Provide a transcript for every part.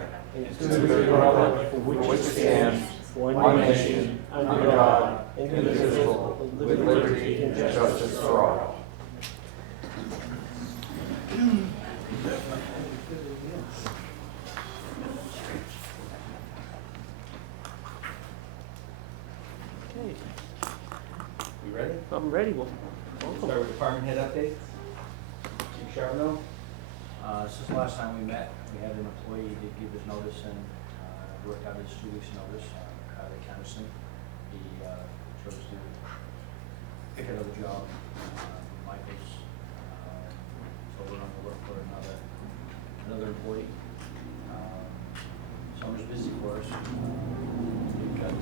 flag and to the republic for which it stands, one nation, under God, indivisible, with liberty and justice for all. Okay, You ready? I'm ready. Well, Start with department head updates. Chief Charbonneau? Since the last time we met, we had an employee did give his notice and worked out his 2 weeks notice. Kylie Kennerson, he chose to pick another job. Michael's, so we're going to look for another employee. Summer's busy for us. We've got,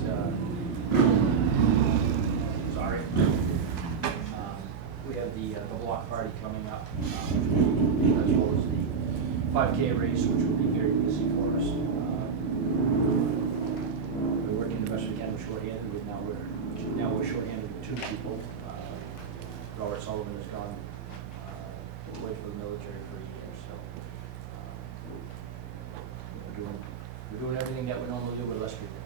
we have the block party coming up, as well as the 5K race, which will be very busy for us. We're working the best we can with shorthanded. Now we're shorthanded with 2 people. Robert Sullivan has gone away for the military for a year, so we're doing everything that we normally do with less people.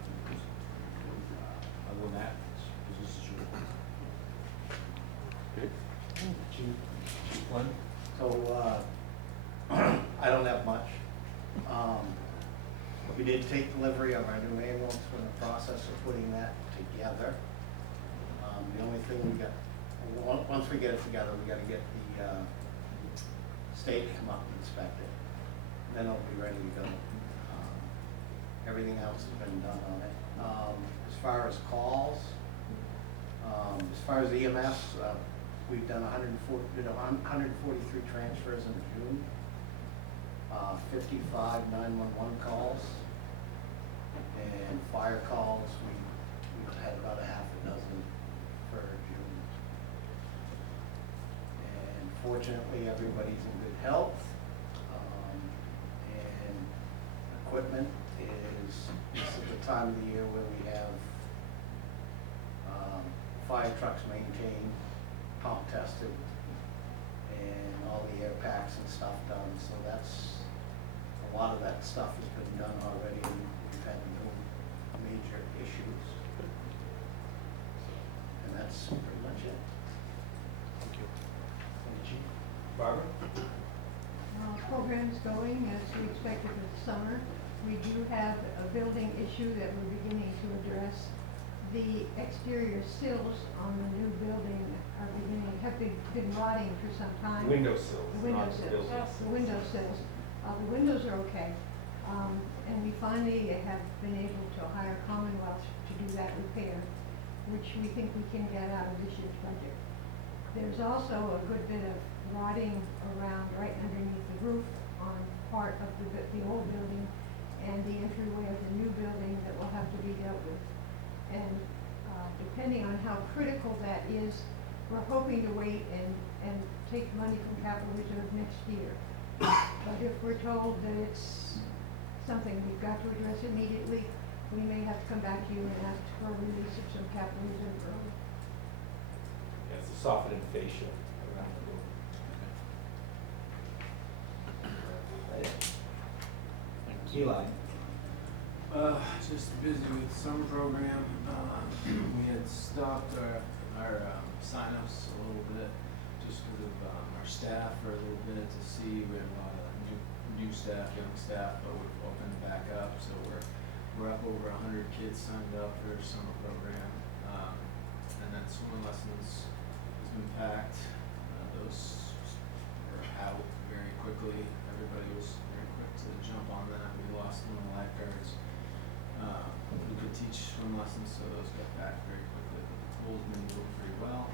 Other than that, it's business as usual. Chief Flynn? So, I don't have much. We did take delivery of our new ambulance. We're in the process of putting that together. The only thing we got, once we get it together, we gotta get the state to come up and inspect it. Then it'll be ready to go. Everything else has been done on it. As far as calls, as far as EMS, we've done 143 transfers in June, 55 911 calls, and fire calls, we've had about a half a dozen for June. And fortunately, everybody's in good health, and equipment is at the time of the year where we have fire trucks maintained, pump tested, and all the air packs and stuff done. So that's, a lot of that stuff has been done already, and we've had no major issues. And that's pretty much it. Thank you. Thank you, Chief. Barbara? Program's going as we expected for the summer. We do have a building issue that we're beginning to address. The exterior sills on the new building have been rotting for some time. Windowsills. The windowsills. The windowsills. The windows are okay. And we finally have been able to hire Commonwealth to do that repair, which we think we can get out of this year's budget. There's also a good bit of rotting around right underneath the roof on part of the old building and the entryway of the new building that will have to be dealt with. And depending on how critical that is, we're hoping to wait and take money from capital reserve next year. But if we're told that it's something we've got to address immediately, we may have to come back to you and ask for a release of some capital reserve early. Yeah, it's a softening fascia around the room. Eli? Just busy with the summer program. We had stopped our sign-ups a little bit just because of our staff for a little bit to see. We have a lot of new staff, young staff, but we've opened back up. So we're up over 100 kids signed up for our summer program. And then swimming lessons has been packed. Those were out very quickly. Everybody was very quick to jump on that. We lost one of the lifeguards who could teach swim lessons, so those got back very quickly. But the pool's been moving pretty well.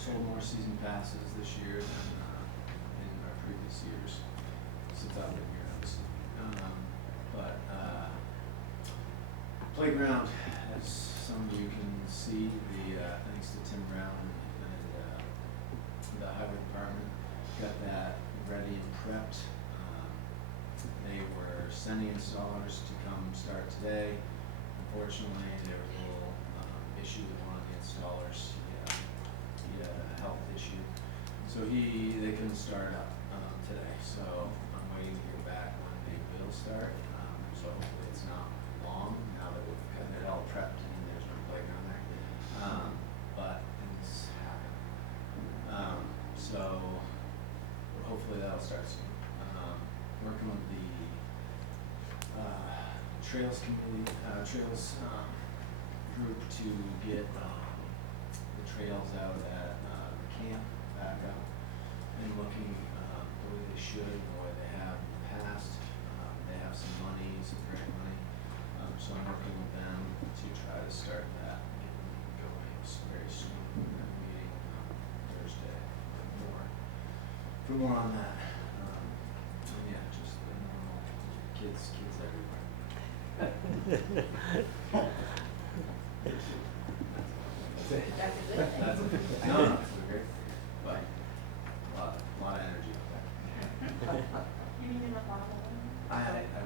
Sold more season passes this year than in our previous years since I've been here, obviously. But playground, as some of you can see, thanks to Tim Brown and the highway department, got that ready and prepped. They were sending installers to come start today. Unfortunately, there was a little issue with one of the installers. He had a health issue, so they couldn't start up today. So I'm waiting to hear back when they will start. start soon. Working with the trails committee, group to get the trails out at the camp back up and looking the way they should and the way they have in the past. They have some money, some grant money, so I'm working with them to try to start that and going very soon. We're gonna be meeting Thursday for more on that. And yeah, just the normal kids everywhere. That's it. That's a good thing. That's a good thing. No, it's great. But a lot of energy up there. You need enough bottle? I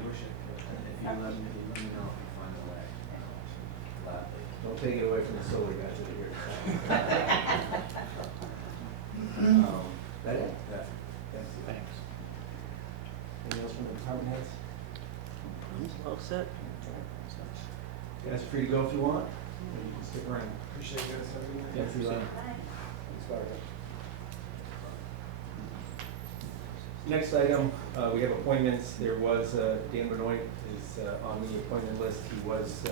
wish I could. If you let me know if you find a way. Gladly. Don't take it away from the solar guys that are here. That it? Thanks. Anything else from the department heads? All set? You guys are free to go if you want. You can stick around. Appreciate you guys having me. Yeah, see you later. Bye. Thanks, Barbara. Next item, we have appointments. There was, Dan Benoit is on the appointment list. He was,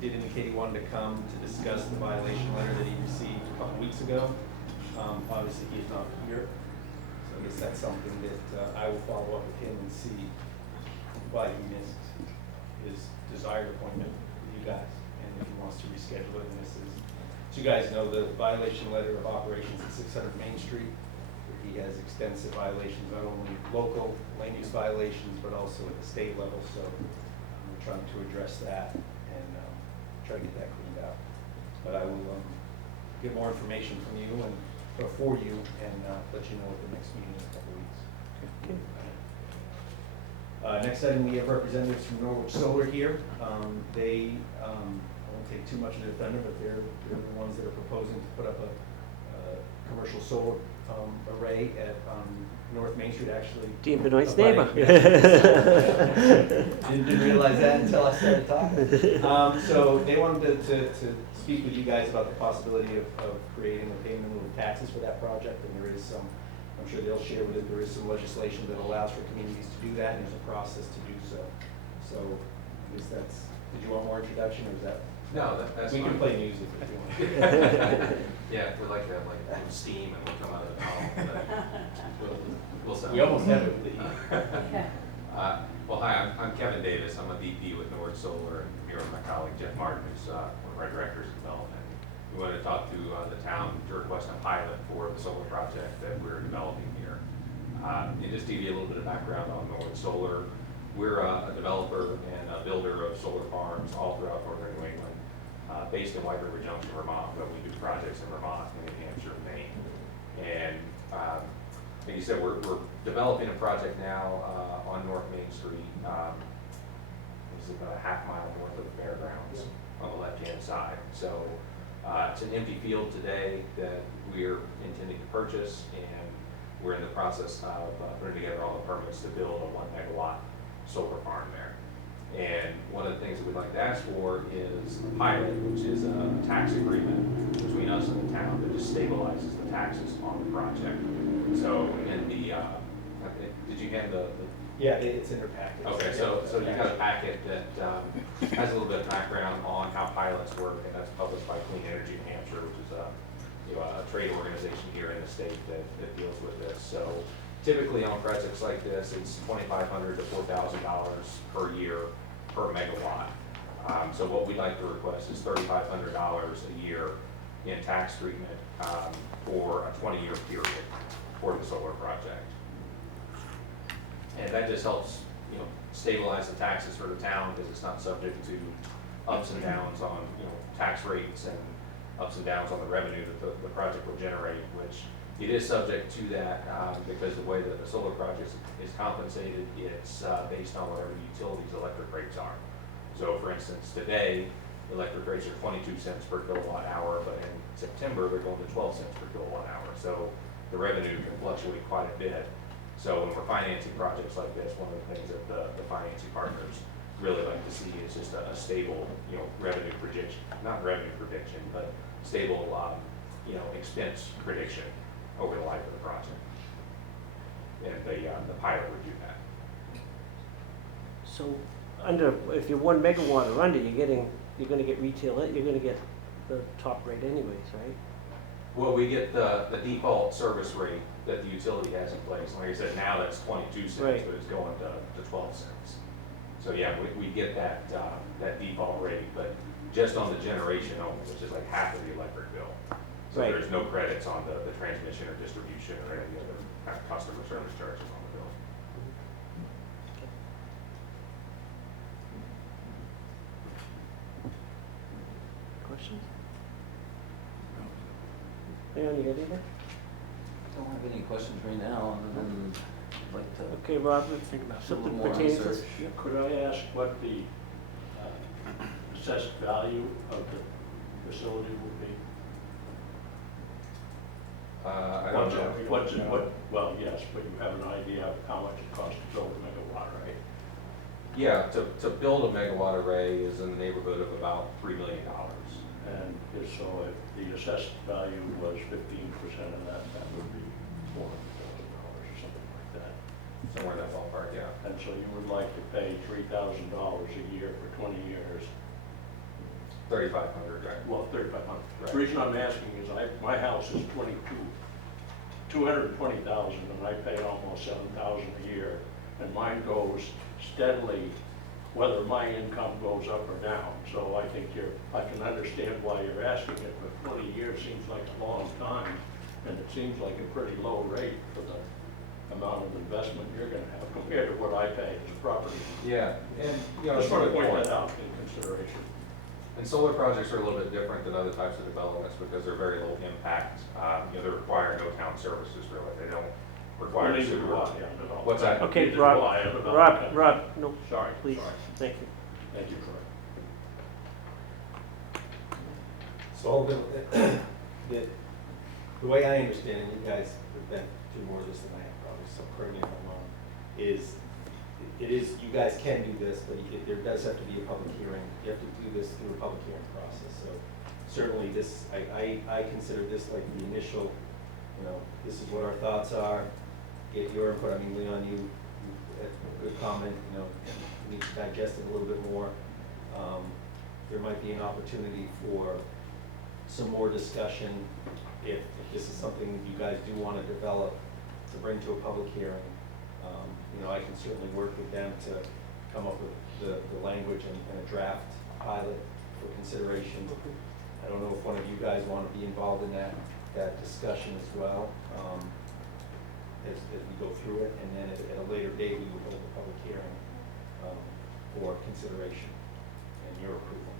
did indicate he wanted to come to discuss the violation letter that he received a couple weeks ago. Obviously, he is not here, so I guess that's something that I will follow up with him and see why he missed his desired appointment with you guys, and if he wants to reschedule it. And this is, as you guys know, the violation letter of operations at 600 Main Street. He has extensive violations, not only local land use violations, but also at the state level. So we're trying to address that and try to get that cleaned out. But I will get more information from you and for you and let you know at the next meeting in a couple of weeks. Next item, we have representatives from Norwich Solar here. They, I won't take too much of their thunder, but they're the ones that are proposing to put up a commercial solar array at North Main Street, actually. Dean Benoit's abutting- neighbor. Didn't realize that until I started talking. So they wanted to speak with you guys about the possibility of creating a payment in lieu of taxes for that project, and there is some, I'm sure they'll share with it, there is some legislation that allows for communities to do that, and there's a process to do so. So I guess that's, did you want more introduction, or is that? No, that's We fine. can play music if you want. Yeah, if we like to have like some steam and we'll come out of the tunnel, we'll sound. We almost have it with the heat. Well, hi, I'm Kevin Davis. I'm a VP with Norwich Solar, and here with my colleague Jeff Martin, who's one of our directors of development. We wanted to talk to the town to request a pilot for the solar project that we're developing here. And just to give you a little bit of background on Norwich Solar, we're a developer and a builder of solar farms all throughout northern New England. Based in White River Junction, Vermont, but we do projects in Vermont, New Hampshire, and Maine. And like you said, we're developing a project now on North Main Street. This is about a half mile north of the fairgrounds on the left-hand side. So it's an empty field today that we're intending to purchase, and we're in the process of putting together all the permits to build a 1 megawatt solar farm there. And one of the things that we'd like to ask for is a pilot, which is a tax agreement between us and the town that just stabilizes the taxes on the project. So in the, did you hand the Yeah, it's in their package. Okay, so you got a packet that has a little bit of background on how pilots work, and that's published by Clean Energy New Hampshire, which is a trade organization here in the state that deals with this. So typically on projects like this, it's $2,500 to $4,000 per year per megawatt. So what we'd like to request is $3,500 a year in tax treatment for a 20-year period for the solar project. And that just helps, stabilize the taxes for the town, because it's not subject to ups and downs on, tax rates and ups and downs on the revenue that the project will generate, which it is subject to that because the way that the solar project is compensated, it's based on whatever utilities electric rates are. So for instance, today, electric rates are 22 cents per kilowatt hour, but in September, they're going to 12 cents per kilowatt hour. So the revenue can fluctuate quite a bit. So when we're financing projects like this, one of the things that the financing partners really like to see is just a stable, revenue prediction, not revenue prediction, but stable, expense prediction over the life of the project. and the pilot would do that. So, if you're 1 megawatt or under, you're gonna get you're gonna get the top rate anyways, right? Well, we get the default service rate that the utility has in place. Like I said, now that's 22 cents, Right. but it's going to 12 cents. So yeah, we get that default rate, but just on the generation only, which is like half of the electric bill. So Right. there's no credits on the transmission or distribution or any other kind of customer service charges on the bill. Questions? Leon, you got anything? Don't have any questions right now, other than I'd like to Okay, Rob, do a little something more pertaining to. research. Could I ask what the assessed value of the facility would be? I don't know. What's it, well, yes, but you have an idea of how much it costs to build a megawatt, right? Yeah, to build a megawatt array is in the neighborhood of about $3 million. And so if the assessed value was 15% of that, that would be $400,000 or something like that. Somewhere in that ballpark, yeah. And so you would like to pay $3,000 a year for 20 years. 3,500, right? Well, 3,500. Right. The reason I'm asking is my house is 220,000 and I pay almost 7,000 a year. And mine goes steadily, whether my income goes up or down. So I think I can understand why you're asking it, but 20 years seems like a long time. And it seems like a pretty low rate for the amount of investment you're gonna have compared to what I pay as a property. Yeah, and, you know, Just want to point point. that out in consideration. And solar projects are a little bit different than other types of developments because they're very low impact. They require no town services really. They don't require Neither sewer. do I, yeah, no, no. What's that? Okay, Neither do Rob, I, I'm about Rob, to- Rob, no, Sorry, please, sorry. thank you. Thank you, Troy. So the way I understand it, you guys have been through more of this than I have probably, so correct me if I'm wrong, is, you guys can do this, but there does have to be a public hearing. You have to do this through a public hearing process, so certainly this, I consider this like the initial, this is what our thoughts are, get your input. I mean, Leon, you had a good comment, you need to digest it a little bit more. There might be an opportunity for some more discussion if this is something you guys do want to develop to bring to a public hearing. I can certainly work with them to come up with the language and a draft pilot for consideration. I don't know if one of you guys want to be involved in that discussion as well, as we go through it, and then at a later date, we will hold a public hearing for consideration and your approval.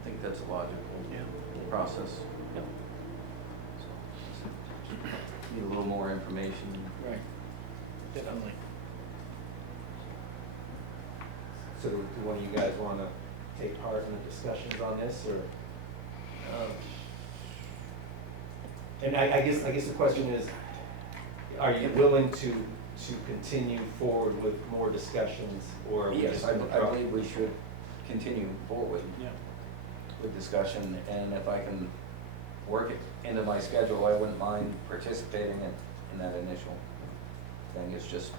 I think that's a logical process. Yep. So, need a little more information. Right. Definitely. So do one of you guys want to take part in the discussions on this, or? And I guess the question is, are you willing to continue forward with more discussions, or? are we Yes, just I gonna drop- believe we should continue forward with discussion, and if I can work it into my schedule, I wouldn't mind participating in that initial thing. It's just,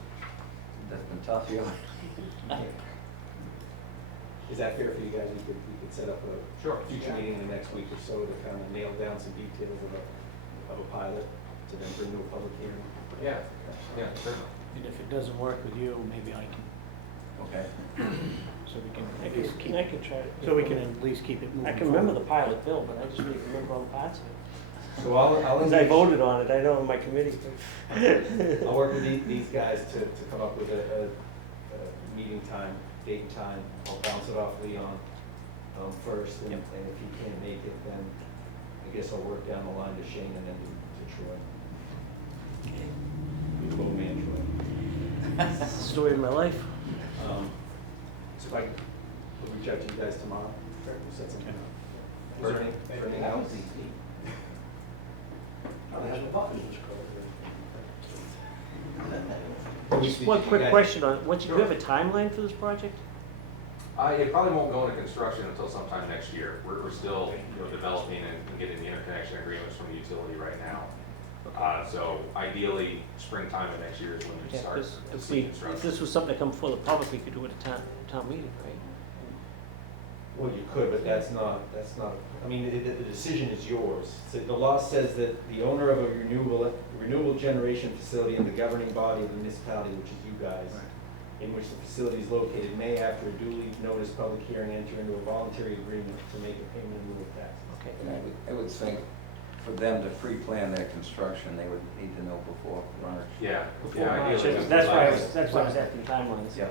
that's been tough here. Is that fair for you guys? We could set up a Sure. future meeting in the next week or so to kind of nail down some details of a pilot to then bring to a public hearing. Yeah, certainly. And if it doesn't work with you, maybe I can, Okay. so we can I at least keep, can try it. so we can at least keep it moving. I can remember the pilot bill, but I just need to remember all the parts of it. So I'll Because I voted on it, I know in my committee. I'll work with these guys to come up with a meeting time, date and time. I'll bounce it off Leon first, and if he can't make it, then I guess I'll work down the line to Shane and then to Troy. We'll go man Troy. That's the story of my life. So if I will reach out to you guys tomorrow, we'll set something up. Is there anything else? Just one quick question on, do you have a timeline for this project? It probably won't go into construction until sometime next year. We're still, developing and getting the interconnection agreements from the utility right now. So ideally, springtime of next year is when we Yeah, start 'cause to if see we, if construction. this was something to come before the public, we could do it at town meeting, right? Well, you could, but that's not, I mean, the decision is yours. So the law says that the owner of a renewable generation facility in the governing body of the municipality, which is you guys, in which the facility is located, may, after a duly noticed public hearing, enter into a voluntary agreement to make a payment in lieu of taxes. Okay. And I would think for them to pre-plan their construction, they would need to know before March. Yeah, Before yeah, March. ideally. That's why I July. that's why I was asking timelines. Yeah.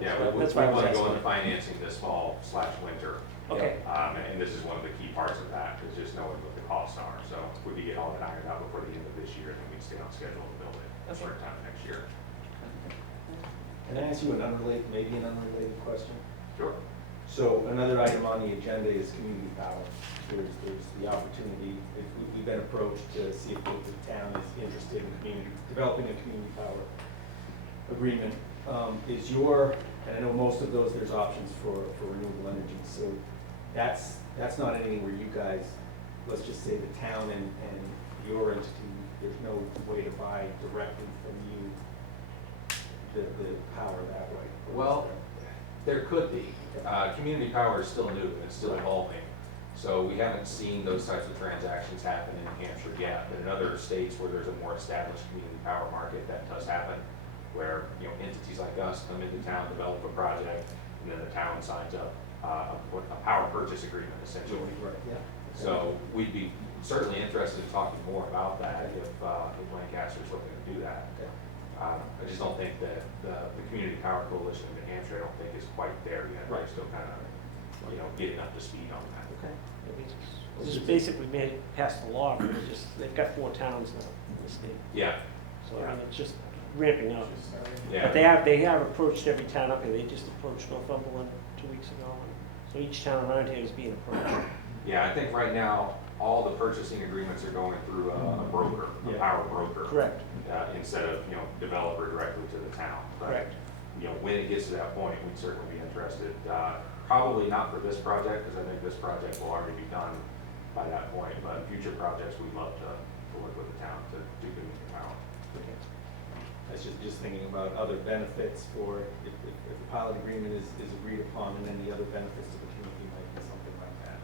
Yeah, That's we why I was want to go asking. into financing this fall/winter. Okay, And this is one of the key parts of that, is just knowing what the costs are. So if we could get all that ironed out before the end of this year, then we'd stay on schedule to build it Okay. springtime next year. Can I ask you maybe an unrelated question? Sure. So another item on the agenda is community power. There's the opportunity, we've been approached to see if the town is interested in developing a community power agreement. And I know most of those, there's options for renewable energy, so that's not anything where you guys, let's just say the town and your entity, there's no way to buy directly from you the power that way. Well, there could be. Community power is still new and it's still evolving. So we haven't seen those types of transactions happen in New Hampshire yet. But in other states where there's a more established community power market, that does happen. Where, entities like us come into town, develop a project, and then the town signs up a power purchase agreement essentially. Right, yeah. So we'd be certainly interested in talking more about that if Lancaster's looking to do that. Okay. I just don't think that the Community Power Coalition in New Hampshire, I don't think is quite there yet. Right. They're still kind of, getting up to speed on that. okay. It's just basically made it past the law, but it's just, they've got 4 towns now in the state. Yeah, So I mean, it's just ramping up. yeah. But they have approached every town up here. They just approached Northumberland 2 weeks ago. So each town around here is being approached. Yeah, I think right now, all the purchasing agreements are going through a broker, a Yeah. power broker. Correct. Instead of, developer directly to the town. But, Correct. when it gets to that point, we'd certainly be interested. Probably not for this project, because I think this project will already be done by that point, but future projects, we'd love to work with the town to do community power. Okay. That's just thinking about other benefits for, if the pilot agreement is agreed upon, and then the other benefits to the community might be something like that.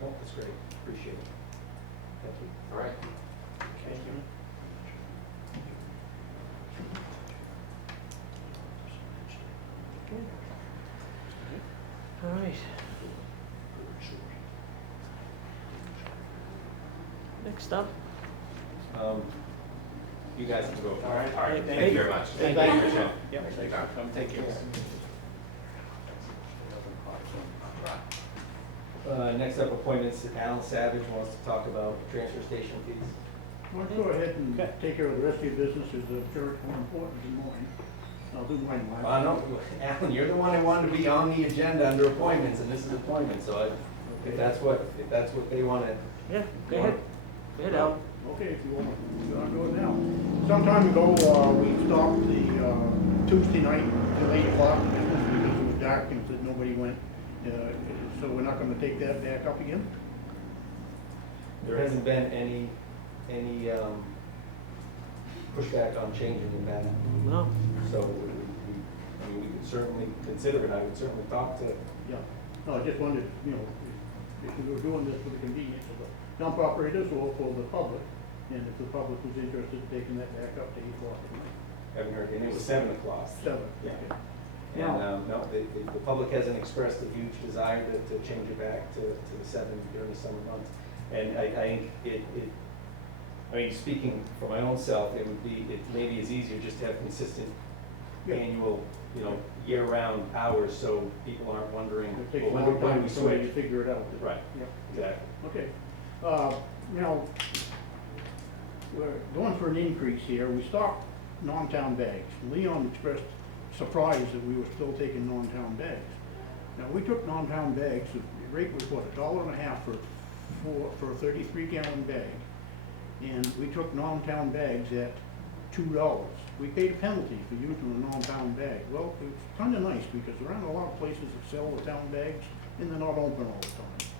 Well, that's great, appreciate it. Thank you. All right. Thank you. All right. Next up. You guys can go. All right. All right, Thank thank you. you very much. Thank you. Appreciate it. Yep, Thanks for your time. Take care. Next up, appointments, Alan Savage wants to talk about transfer station fees. Why don't you go ahead and take care of the rest of your businesses, I'm sure it's more important than mine. I'll do mine last. No, Alan, you're the one who wanted to be on the agenda under appointments, and this is appointment, so if that's what they wanted. Yeah, go ahead. Go ahead, Al. Okay, if you want to do it now. Some time ago, we stopped the Tuesday night till 8 o'clock business because it was dark and said nobody went. So we're not gonna take that back up again? There hasn't been any pushback on changing that, No. so we could certainly consider it, I would certainly talk to. Yeah. No, I just wondered, if we were doing this for the convenience of the dump operators or for the public, and if the public was interested in taking that back up to 8 o'clock at night. Haven't heard, and it was 7 o'clock. 7, Yeah. okay. And, no, the public hasn't expressed a huge desire to change it back to the 7 during the summer months. And I think I mean, speaking for my own self, it maybe is easier just to have consistent Yeah. annual, year-round hours, so people aren't wondering, It takes a well, long when time do we for somebody to switch? figure it out. Right, Yep. exactly. Okay. We're going for an increase here. We stopped non-town bags. Leon expressed surprise that we were still taking non-town bags. Now, we took non-town bags, the rate was what, $1.50 for a 33-gallon bag. And we took non-town bags at $2. We paid a penalty for using a non-town bag. Well, it's kind of nice because there aren't a lot of places that sell the town bags and they're not open all the time.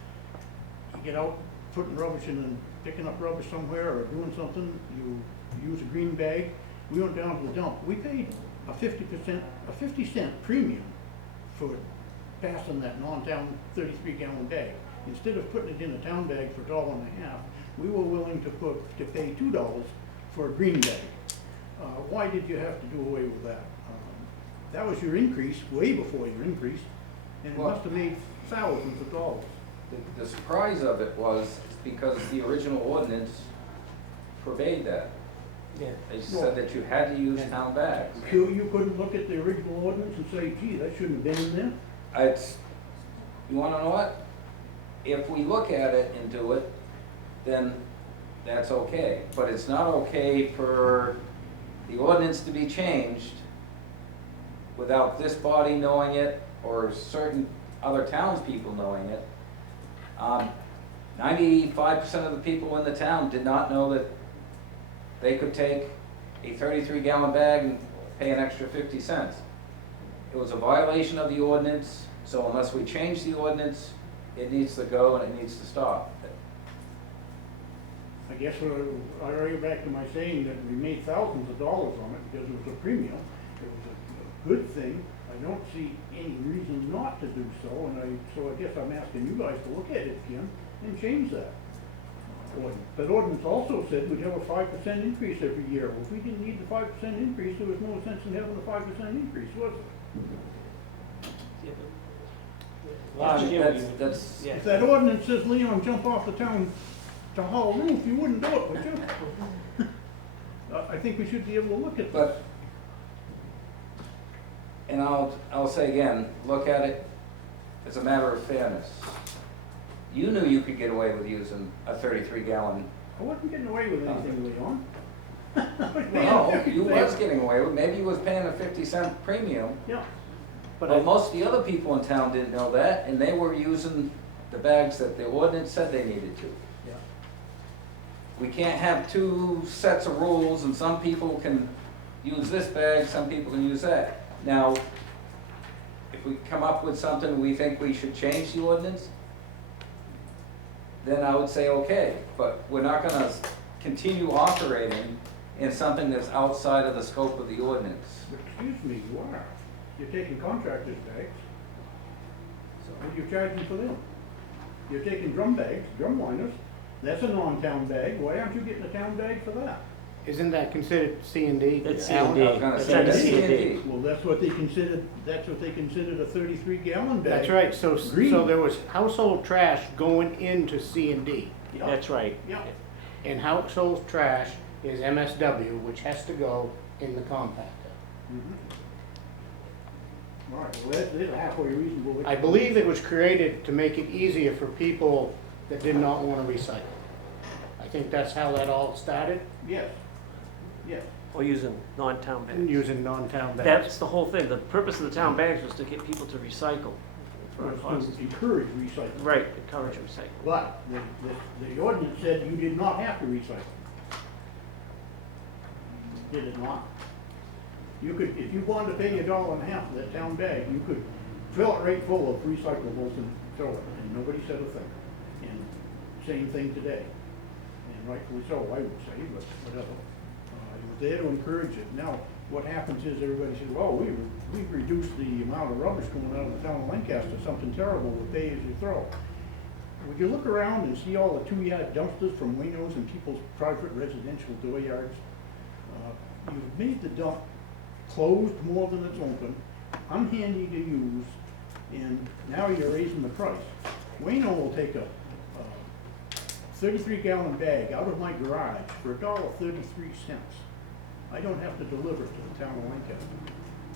You get out putting rubbish in the picking up rubbish somewhere or doing something, you use a green bag. We went down to the dump, we paid a 50-cent premium for passing that non-town 33-gallon bag. Instead of putting it in a town bag for $1.50, we were willing to pay $2 for a green bag. Why did you have to do away with that? That was your increase, way before your increase, and it Well- must have made thousands of dollars. The surprise of it was because the original ordinance forbade that. Yeah. They said that you had to use town bags. You couldn't look at the original ordinance and say, gee, that shouldn't have been in there? It's, you wanna know what? If we look at it and do it, then that's okay. But it's not okay for the ordinance to be changed without this body knowing it or certain other townspeople knowing it. 95% of the people in the town did not know that they could take a 33-gallon bag and pay an extra 50 cents. It was a violation of the ordinance, so unless we change the ordinance, it needs to go and it needs to stop. I guess I argue back to my saying that we made thousands of dollars on it because it was a premium. It was a good thing. I don't see any reason not to do so, and so I guess I'm asking you guys to look at it again and change that ordinance. That ordinance also said we'd have a 5% increase every year. Well, if we didn't need the 5% increase, there was no sense in having a 5% increase, was there? Last year, we- That's, yeah. If that ordinance says, Leon, jump off the town to haul roof, you wouldn't do it, would you? I think we should be able to look at that. but, and I'll say again, look at it as a matter of fairness. You knew you could get away with using a 33-gallon. I wasn't getting away with anything, Leon. No, you was getting away with, maybe you was paying a 50-cent premium. Yeah. But most of the other people in town didn't know that, and they were using the bags that the ordinance said they needed to. Yeah. We can't have two sets of rules, and some people can use this bag, some people can use that. Now, if we come up with something we think we should change the ordinance, then I would say okay, but we're not gonna continue operating in something that's outside of the scope of the ordinance. But excuse me, you are. You're taking contractors' bags. And you're charging for them. You're taking drum bags, drum liners. That's a non-town bag. Why aren't you getting a town bag for that? Isn't that considered C and D? That's I was C&D. gonna That's say under that's C&D. C&D. Well, that's what they considered a 33-gallon bag. That's right, so Green. there was household trash going into C and D. Yeah. That's right. Yeah. And household trash is MSW, which has to go in the compactor. All right, well, that's halfway reasonable. I believe it was created to make it easier for people that did not want to recycle. I think that's how that all started, Yes, yes. Or using non-town bags. using non-town bags. That's the whole thing. The purpose of the town bags was to get people to recycle. For our Was costs. to encourage recycling. Right, encourage recycling. But the ordinance said you did not have to recycle. Did it not? You could, if you wanted to pay $1.50 for that town bag, you could fill it right full of recyclables and throw it, and nobody said a thing. And same thing today, and rightfully so, I would say, but whatever. It was there to encourage it. Now, what happens is everybody says, well, we've reduced the amount of rubbish going out of the town of Lancaster, something terrible with pay as you throw. Would you look around and see all the 2-yard dumpsters from Waynos and people's private residential dooryards? You've made the dump closed more than it's open, unhandy to use, and now you're raising the price. Wayno will take a 33-gallon bag out of my garage for $1.33. I don't have to deliver it to the town of Lancaster.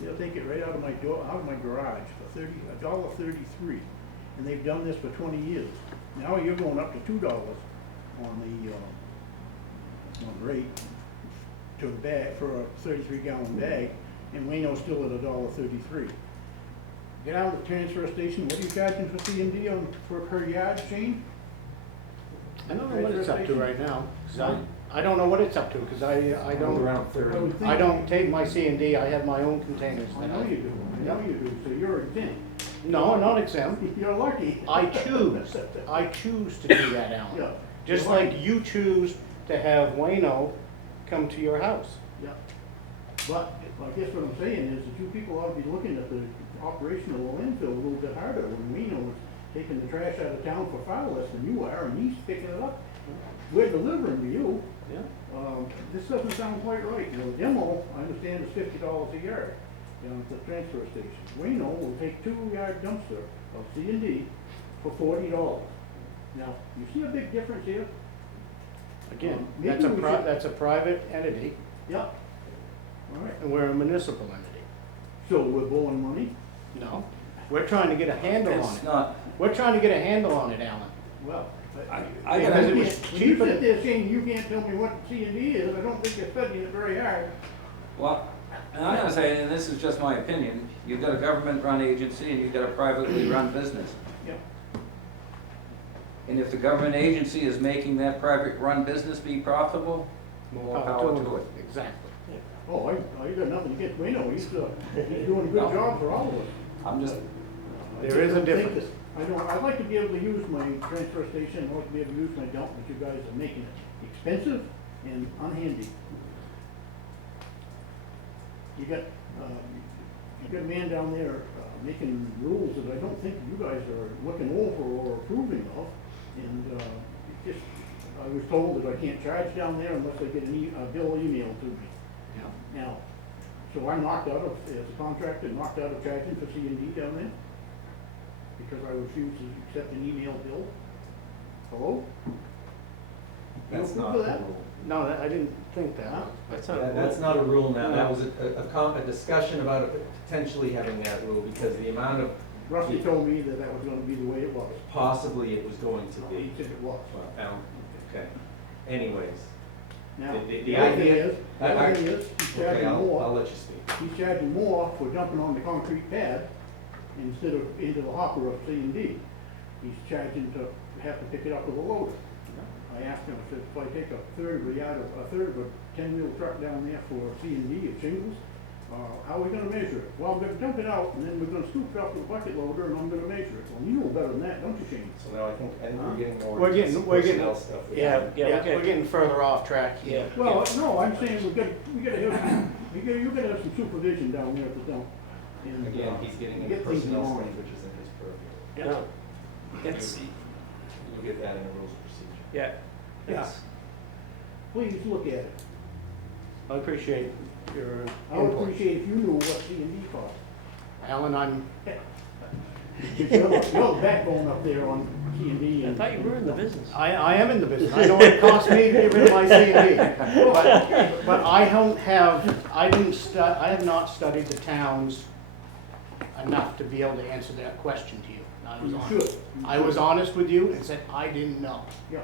They'll take it right out of my garage for $1.33, and they've done this for 20 years. Now you're going up to $2 on the rate to a bag for a 33-gallon bag, and Wayno's still at $1.33. Get out of the transfer station. What are you charging for C&D for per yard, Shane? I don't know what it's up to right now, 'cause I don't know what it's up to, because I don't, Around 30. I don't take my C and D, I have my own containers. I know you do. I know you do. So you're exempt. No, I'm not exempt. You're lucky. I choose to do that, Alan. Yeah. Just like you choose to have Wayno come to your house. Yeah. But I guess what I'm saying is that you people ought to be looking at the operation of the landfill a little bit harder when we know it's taking the trash out of town for far less than you are, and he's picking it up. We're delivering to you. Yeah. This doesn't sound quite right. You know, demo, I understand, is $50 a yard, you know, at the transfer station. Wayno will take 2-yard dumpster of C&D for $40. Now, you see a big difference here? Again, Maybe that's a we should- that's a private entity, Yeah. All right. and we're a municipal entity. So we're blowing money? No, we're trying to get a handle on It's it. not, We're trying to get a handle on it, Alan. Well, I Because gotta, it was when you cheaper. sit there saying you can't tell me what C&D is, I don't think you're studying it very hard. well, and I'm gonna say, and this is just my opinion, you've got a government-run agency and you've got a privately run business. Yeah. And if the government agency is making that private-run business be profitable, more power to it. Exactly. Oh, I got nothing against Wayno, he's doing a good job for all of us. I'm just, I There is a don't think difference. that- I'd like to be able to use my transfer station, I'd like to be able to use my dump, but you guys are making it expensive and unhandy. You got a man down there, making rules that I don't think you guys are looking over or approving of. And, I was told that I can't charge down there unless I get a bill emailed to me. Yeah. Now, so I'm knocked out of, as a contractor, knocked out of charging for C&D down there? Because I refuse to accept an email bill? Hello? You That's approve not of the that? rule. No, I didn't think that. Huh? That's not. That's not a rule now, that No. was a discussion about potentially having that rule, because the amount of, Rusty told me that that was gonna be the way it was. possibly it was going to He be. said it was. Well, okay, anyways. Now, The the other thing idea- is, the other thing is, he's Okay, charging I'll more, let you speak. he's charging more for dumping on the concrete pad instead of into the hopper of C&D. He's charging to have to pick it up with a loader. I asked him, I said, if I take a third of a 10-wheel truck down there for C&D of shingles, how are we gonna measure it? Well, I'm gonna dump it out, and then we're gonna scoop it up with a bucket loader, and I'm gonna measure it. Well, you know better than that, don't you, Shane? So now I think we're getting more We're into getting- some we're getting- personnel stuff. Yeah, We're getting further off track here. Well, no, I'm saying we gotta have, you gotta have some supervision down there at the dump. And, Again, he's getting into get things personnel going. stuff, which isn't his purview. No. It's, You'll get that in the rules of procedure. yeah. Yeah. It's- Please look at it. I appreciate your I would input. appreciate if you knew what C&D cost. Alan, I'm, You're the backbone up there on C&D. I thought you were in the business. I am in the business. I know what it costs me to get rid of my C&D. But I don't have, I have not studied the towns enough to be able to answer that question to you. I was You honest. should. I was honest with you and said I didn't know. Yeah.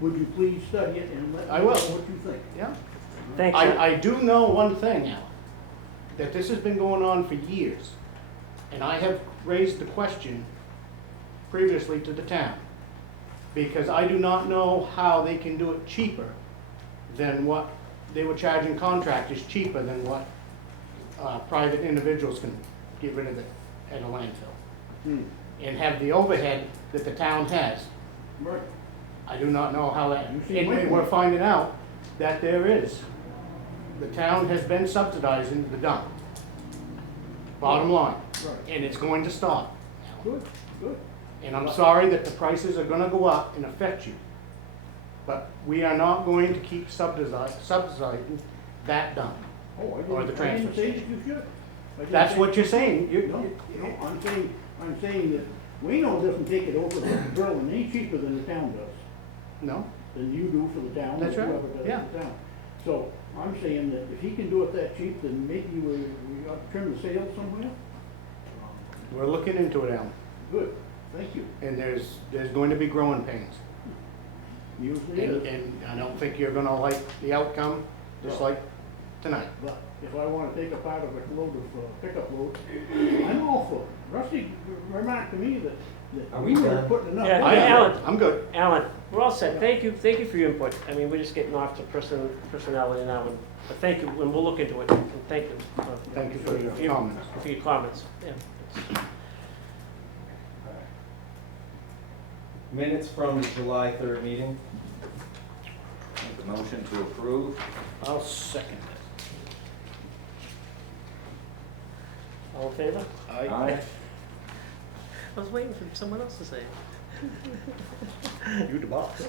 Would you please study it and let me I know will. what you think? Yeah. Thanks. Sean. I do know one thing, Alan, that this has been going on for years. And I have raised the question previously to the town. Because I do not know how they can do it cheaper than what they were charging contractors, cheaper than what private individuals can get rid of it at a landfill. And have the overhead that the town has. Right. I do not know how that, You see my and we're point. finding out that there is. The town has been subsidizing the dump. Bottom line. Right. And it's going to stop. Good, good. And I'm sorry that the prices are gonna go up and affect you. But we are not going to keep subsidizing that dump. Oh, I Or the didn't transfer say that you should. I didn't That's say- what you're saying. No, I'm saying that Wayno doesn't take it over to Berlin any cheaper than the town does, No? than you do for the town, or That's right, whoever does yeah. the town. So I'm saying that if he can do it that cheap, then maybe we ought to trim the sails somewhere. We're looking into it, Alan. Good, thank you. And there's going to be growing pains. Usually And, is. and I don't think you're gonna like the outcome, just like tonight. But if I wanna take a part of a load of pickup load, I'm all for it. Rusty remarked to me that Are we we were done? putting enough. Yeah, money in. Alan. I'm good. Alan, we're all set. Thank you for your input. I mean, we're just getting off to personality now, but thank you, and we'll look into it. And thank you. Thank you for your comments. For your comments, yeah. Minutes from the July 3rd meeting. Make the motion to approve. I'll second it. All in favor? Aye. I was waiting for someone else to say it. You the boss.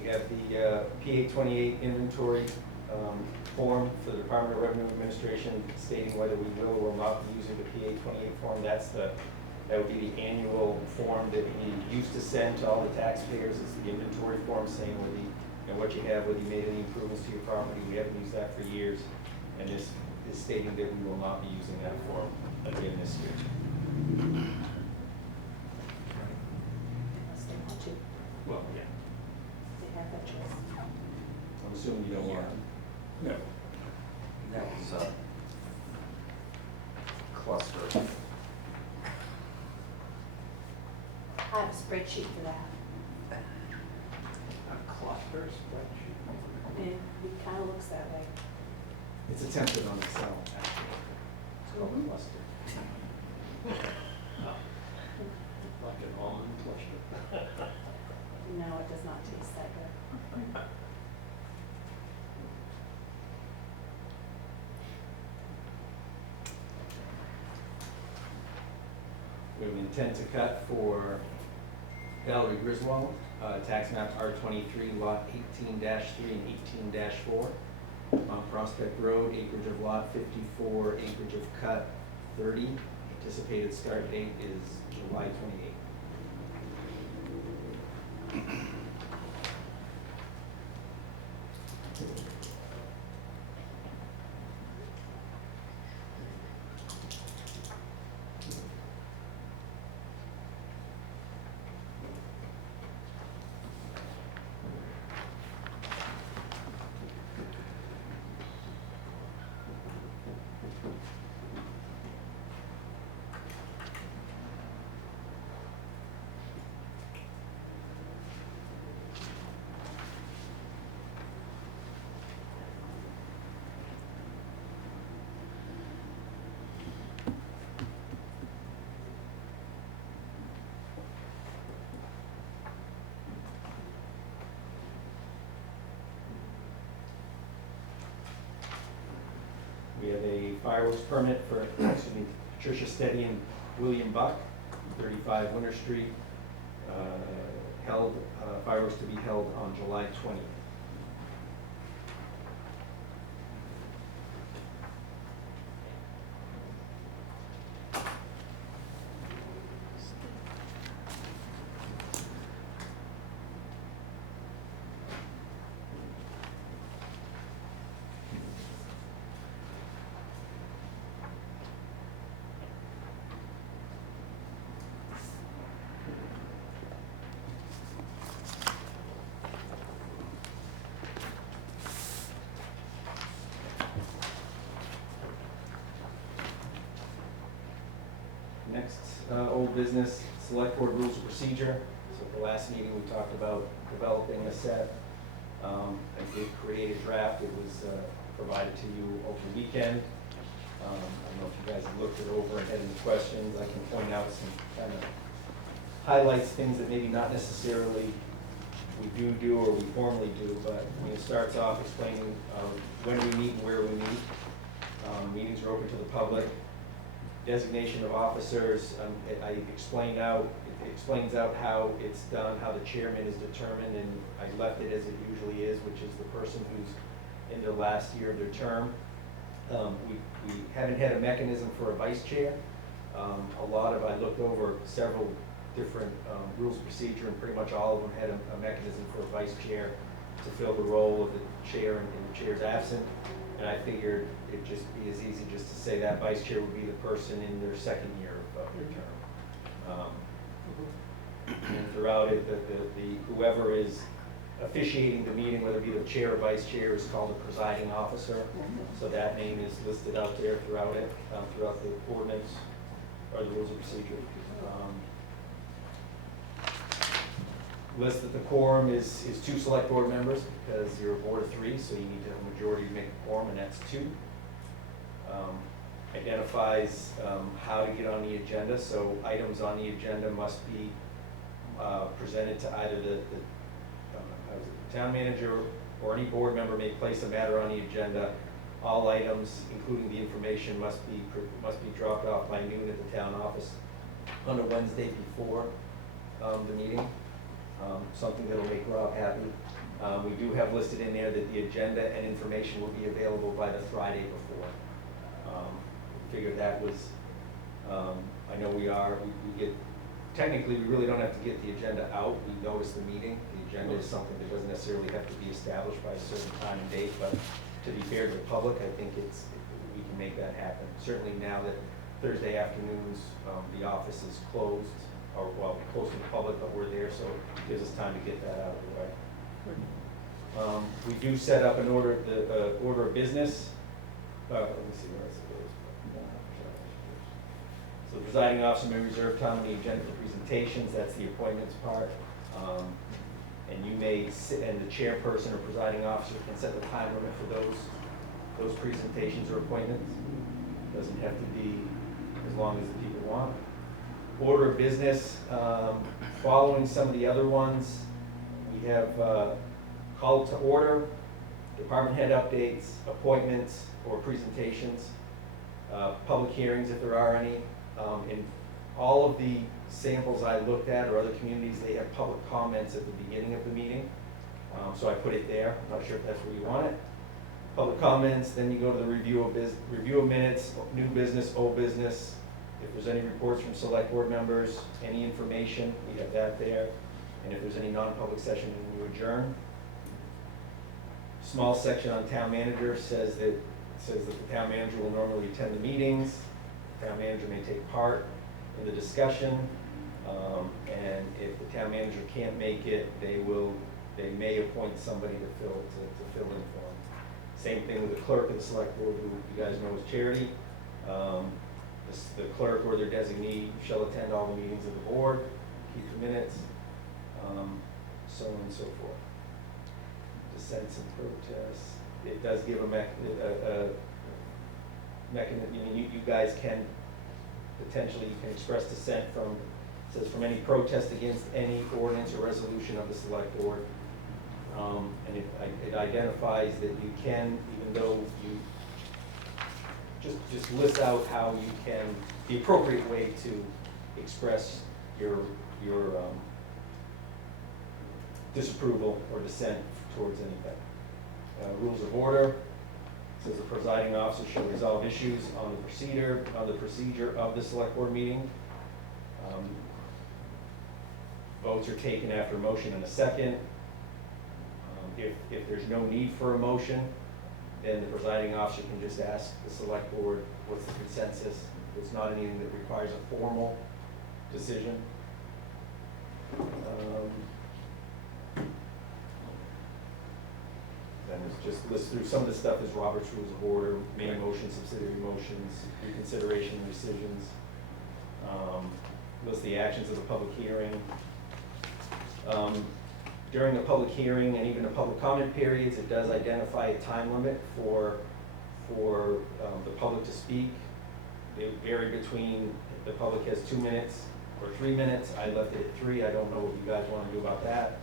We have the PA 28 inventory form for the Department of Revenue Administration stating whether we will or will not be using the PA 28 form. That would be the annual form that we used to send to all the taxpayers. It's the inventory form saying whether what you have, whether you made any improvements to your property. We haven't used that for years. And this is stating that we will not be using that form again this year. Unless they want to, Well, yeah. they have that choice. I'm assuming you don't want to. No. That was a cluster. I have a spreadsheet for that, A cluster spreadsheet. and it kind of looks that way. It's attempted on Excel. It's called a cluster. Like an almond cluster. No, it does not taste that good. We have an intent to cut for Valerie Griswold, tax map R23, lot 18-3 and 18-4. On Prospect Road, acreage of lot 54, acreage of cut 30. Anticipated start date is July 28th. We have a fireworks permit for, Patricia Steady and William Buck, 35 Winter Street, fireworks to be held on July 20th. Next, old business, select board rules of procedure. So at the last meeting, we talked about developing a set. I did create a draft. It was provided to you over the weekend. I don't know if you guys have looked it over and had any questions. I can point out some kind of highlights, things that maybe not necessarily we do or we formally do, but it starts off explaining when we meet and where we meet. Meetings are open to the public. Designation of officers, it explains out how it's done, how the chairman is determined, and I left it as it usually is, which is the person who's in their last year of their term. We haven't had a mechanism for a vice chair. I looked over several different rules of procedure, and pretty much all of them had a mechanism for a vice chair to fill the role of the chair and the chair's absent. And I figured it'd just be as easy just to say that vice chair would be the person in their second year of their term. And throughout it, whoever is officiating the meeting, whether it be the chair or vice chair, is called a presiding officer. So that name is listed out there throughout it, throughout the ordinance, or the rules of procedure. List that the quorum is 2 select board members, because you're a board of 3, so you need to have a majority to make a quorum, and that's 2. Identifies how to get on the agenda, so items on the agenda must be presented to either the town manager or any board member may place a matter on the agenda. All items, including the information, must be dropped off by noon at the town office on a Wednesday before the meeting. Something that'll make Rob happy. We do have listed in there that the agenda and information will be available by the Friday before. Figured that was, I know we get, technically, we really don't have to get the agenda out. We notice the meeting. The agenda is something that doesn't necessarily have to be established by a certain time and date, but to be fair to the public, I think we can make that happen. Certainly now that Thursday afternoons, the office is closed, or well, closed to the public, but we're there, so it gives us time to get that out of the way. We do set up an order of business. Let me see where it goes. So the presiding officer may reserve time on the agenda for presentations. That's the appointments part. And you may sit, and the chairperson or presiding officer can set the time limit for those presentations or appointments. Doesn't have to be as long as the people want. Order of business, following some of the other ones, we have call to order, department head updates, appointments or presentations, public hearings if there are any. In all of the samples I looked at or other communities, they have public comments at the beginning of the meeting. So I put it there. I'm not sure if that's where you want it. Public comments, then you go to the review of minutes, new business, old business. If there's any reports from select board members, any information, we have that there. And if there's any non-public session, then we adjourn. Small section on town manager says that the town manager will normally attend the meetings. The town manager may take part in the discussion. And if the town manager can't make it, they may appoint somebody to fill in for them. Same thing with the clerk of the select board, who you guys know as Charity. The clerk or their designee shall attend all the meetings of the board, keep the minutes, so on and so forth. Dissents and protests. It does give a mechanism. You guys can potentially, you can express dissent from, it says from any protest against any ordinance or resolution of the select board. And it identifies that you can, even though you just lists out how you can, the appropriate way to express your disapproval or dissent towards anything. Rules of order says the presiding officer shall resolve issues on the procedure of the select board meeting. Votes are taken after a motion and a second. If there's no need for a motion, then the presiding officer can just ask the select board, what's the consensus? It's not anything that requires a formal decision. Then it's just lists through, some of the stuff is Robert's Rules of Order, main motions, subsidiary motions, reconsideration, rescissions. Lists the actions of the public hearing. During the public hearing and even the public comment periods, it does identify a time limit for the public to speak. They vary between, the public has 2 minutes or 3 minutes. I left it at 3. I don't know what you guys want to do about that.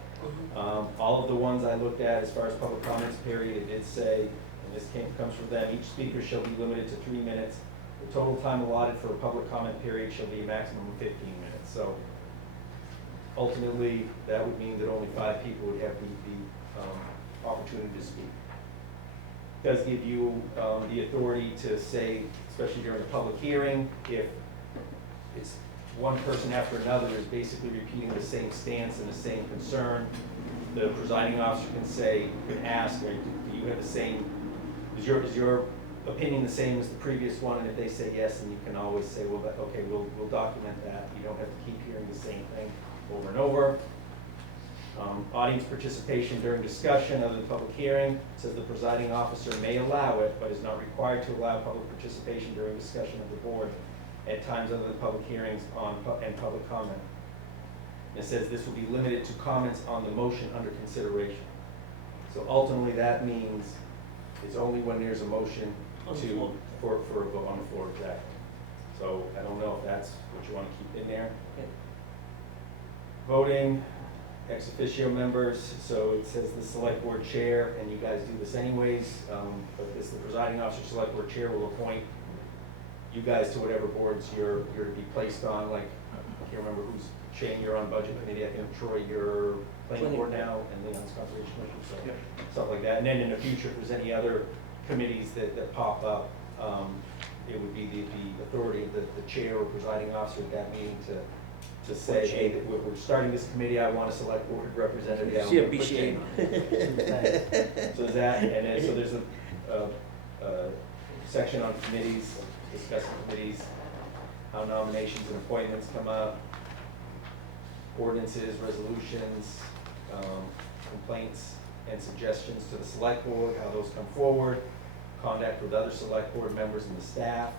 All of the ones I looked at as far as public comments period, it did say, and this comes from them, each speaker shall be limited to 3 minutes. The total time allotted for a public comment period shall be a maximum of 15 minutes. So ultimately, that would mean that only 5 people would have the opportunity to speak. It does give you the authority to say, especially during a public hearing, if it's one person after another is basically repeating the same stance and the same concern, the presiding officer can say, can ask, do you have the same, is your opinion the same as the previous one? And if they say yes, then you can always say, well, okay, we'll document that. You don't have to keep hearing the same thing over and over. Audience participation during discussion other than public hearing, it says the presiding officer may allow it, but is not required to allow public participation during discussion of the board at times other than public hearings and public comment. It says this will be limited to comments on the motion under consideration. So ultimately, that means it's only when there's a motion On the floor. for a vote on the floor, exactly. So I don't know if that's what you want to keep in there. Okay. Voting, ex officio members, so it says the select board chair, and you guys do this anyways, but this, the presiding officer, select board chair will appoint you guys to whatever boards you're to be placed on, like, I can't remember who's, Shane, you're on budget committee, I think Troy, you're planning board now, and Leon's conservation commission, so, stuff like that. And then in the future, if there's any other committees that pop up, it would be the authority of the chair or presiding officer at that meeting to say, hey, that we're starting this committee, I want a select board representative. See a B shape. So is that, and then, so there's a section on committees, discussing committees, how nominations and appointments come up, ordinances, resolutions, complaints and suggestions to the select board, how those come forward, contact with other select board members and the staff.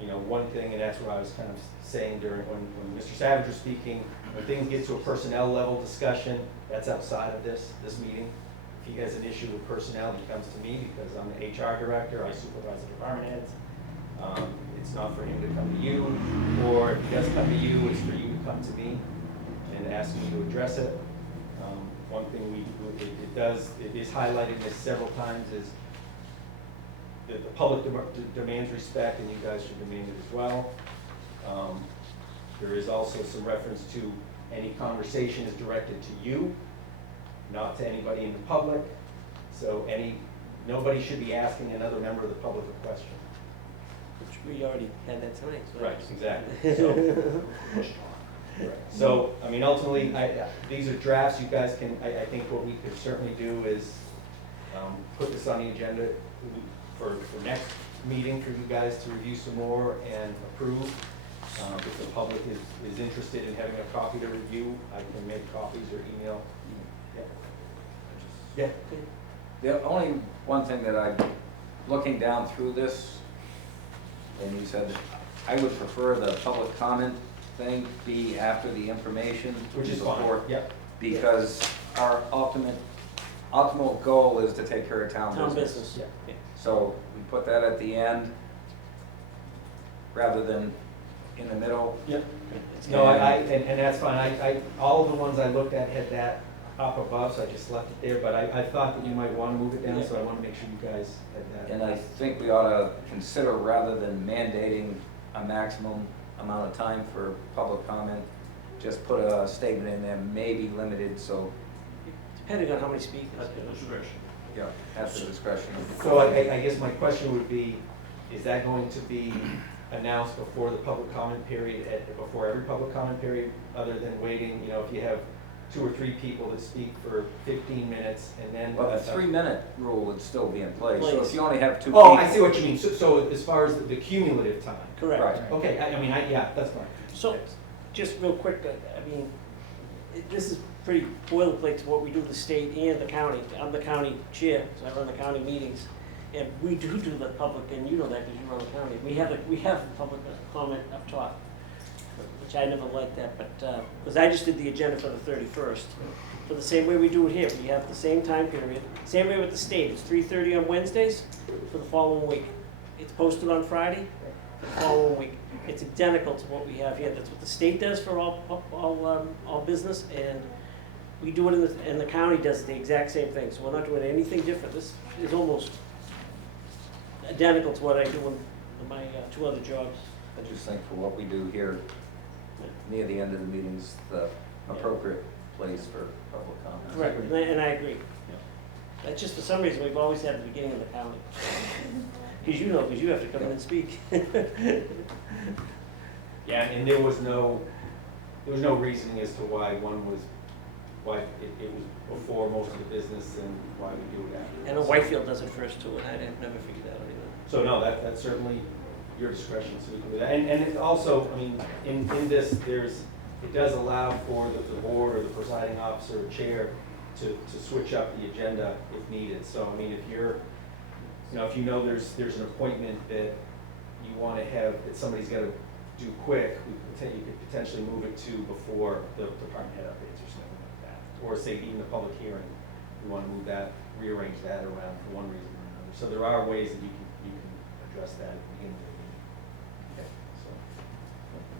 You know, one thing, and that's what I was kind of saying during, when Mr. Savage was speaking, when things get to a personnel level discussion, that's outside of this meeting. If he has an issue with personnel, he comes to me because I'm the HR director, I supervise the department heads. It's not for him to come to you, or if he does come to you, it's for you to come to me and ask me to address it. One thing it is highlighted this several times is that the public demands respect, and you guys should demand it as well. There is also some reference to any conversation is directed to you, not to anybody in the public. So nobody should be asking another member of the public a question. Which we already had that tonight. So Right, exactly. So, so, I mean, ultimately, these are drafts. You guys can, I think what we could certainly do is put this on the agenda for next meeting for you guys to review some more and approve. If the public is interested in having a copy to review, I can make copies or email. Yeah. The only one thing that I'm looking down through this, and you said, I would prefer the public comment thing be after the information. Which is fine, before, yep. Because our ultimate goal is to take care of town business. Yeah. So we put that at the end rather than in the middle. Yep. No, and that's fine. All of the ones I looked at had that up above, so I just left it there, but I thought that you might want to move it down, so I want to make sure you guys had that. And I think we ought to consider, rather than mandating a maximum amount of time for public comment, just put a statement in there, maybe limited, so, depending on how many speakers. At the discretion. yeah, at the discretion of the So board. I guess my question would be, is that going to be announced before the public comment period, before every public comment period, other than waiting, you know, if you have 2 or 3 people that speak for 15 minutes and then. Well, the 3-minute rule would still be in place, so if you only have 2 people. Oh, I see what you mean. So as far as the cumulative time. Correct. Right. Okay, I mean, yeah, that's fine. So, just real quick, I mean, this is pretty boilerplate to what we do the state and the county. I'm the county chair, so I run the county meetings. And we do the public, and you know that because you run the county. We have public comment up top, which I never liked that, but, because I just did the agenda for the 31st. For the same way we do it here, we have the same time period, same way with the state. It's 3:30 on Wednesdays for the following week. It's posted on Friday for the following week. It's identical to what we have here. That's what the state does for all business, and we do it and the county does the exact same thing. So we're not doing anything different. This is almost identical to what I do in my 2 other jobs. I just think for what we do here, near the end of the meeting's the appropriate place for public comment. Right, and I agree. That's just for some reason, we've always had the beginning of the county. Because you have to come in and speak. Yeah, and there was no reasoning as to why it was before most of the business and why we do it after. I know Whitefield does it first too, and I never figured that out either. So no, that's certainly your discretion, so you can do that. And it's also, I mean, in this, there's it does allow for the board or the presiding officer or chair to switch up the agenda if needed. So, I mean, if you're, if you know there's an appointment that you want to have, that somebody's got to do quick, you could potentially move it to before the department head updates or something like that. Or say even the public hearing, you want to move that, rearrange that around for one reason or another. So there are ways that you can address that at the beginning of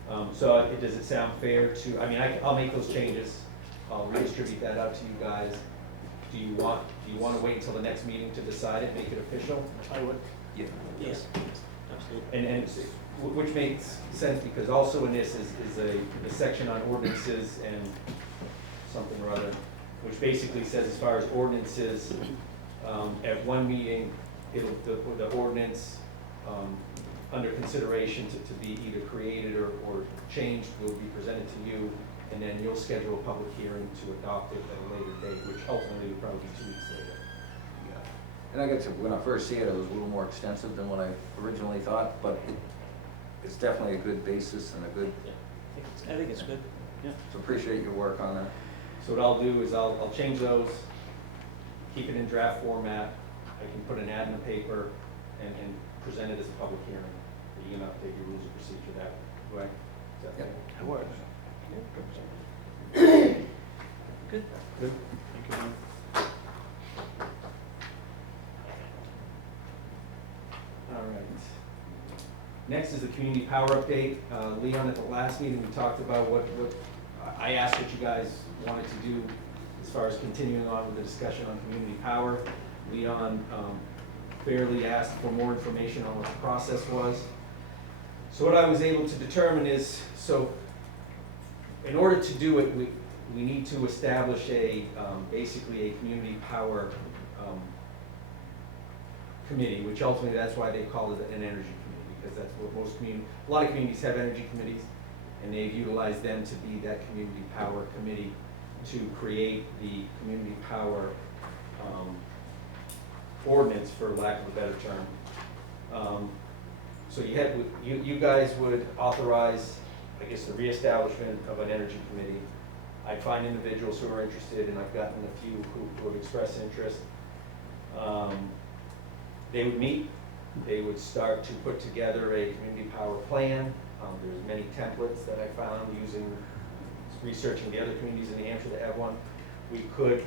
the meeting. So does it sound fair to, I mean, I'll make those changes. I'll redistribute that out to you guys. Do you want to wait until the next meeting to decide it, make it official? I would. Yeah. Yes, absolutely. And which makes sense, because also in this is a section on ordinances and something or other, which basically says as far as ordinances, at one meeting, the ordinance under consideration to be either created or changed will be presented to you, and then you'll schedule a public hearing to adopt it at a later date, which ultimately would probably be 2 weeks later. And I guess when I first see it, it was a little more extensive than what I originally thought, but it's definitely a good basis and a good, I think it's good. Yeah. so appreciate your work on that. So what I'll do is I'll change those, keep it in draft format. I can put an ad in the paper and present it as a public hearing. You can update your rules of procedure that way. Is that Yep. fair? It works. Good. Good. Thank you. All right. Next is the community power update. Leon, at the last meeting, we talked about what I asked what you guys wanted to do as far as continuing on with the discussion on community power. Leon fairly asked for more information on what the process was. So what I was able to determine is, so in order to do it, we need to establish basically a community power committee, which ultimately that's why they call it an energy committee, because that's what a lot of communities have energy committees, and they've utilized them to be that community power committee to create the community power ordinance, for lack of a better term. So you guys would authorize, I guess, the reestablishment of an energy committee. I'd find individuals who are interested, and I've gotten a few who have expressed interest. They would meet, they would start to put together a community power plan. There's many templates that I found using, researching the other communities in New Hampshire that have one. We could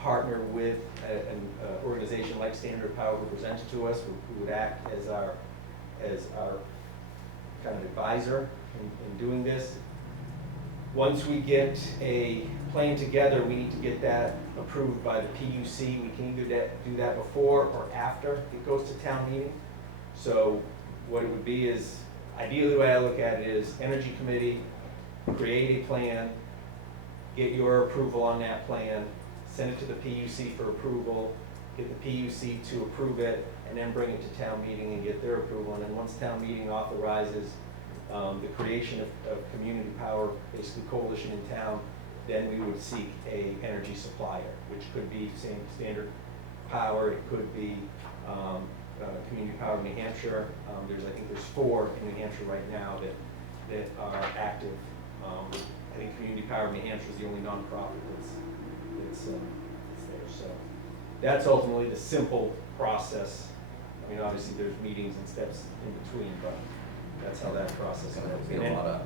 partner with an organization like Standard Power who presents to us, who would act as our kind of advisor in doing this. Once we get a plan together, we need to get that approved by the PUC. We can either do that before or after it goes to town meeting. So what it would be is, ideally the way I look at it is, Energy Committee, create a plan, get your approval on that plan, send it to the PUC for approval, get the PUC to approve it, and then bring it to town meeting and get their approval. And then once town meeting authorizes the creation of community power, basically coalition in town, then we would seek a energy supplier, which could be Standard Power, it could be Community Power of New Hampshire. I think there's 4 in New Hampshire right now that are active. I think Community Power of New Hampshire is the only nonprofit that's there. So that's ultimately the simple process. I mean, obviously there's meetings and steps in between, but that's how that process It's gonna goes. be a lot of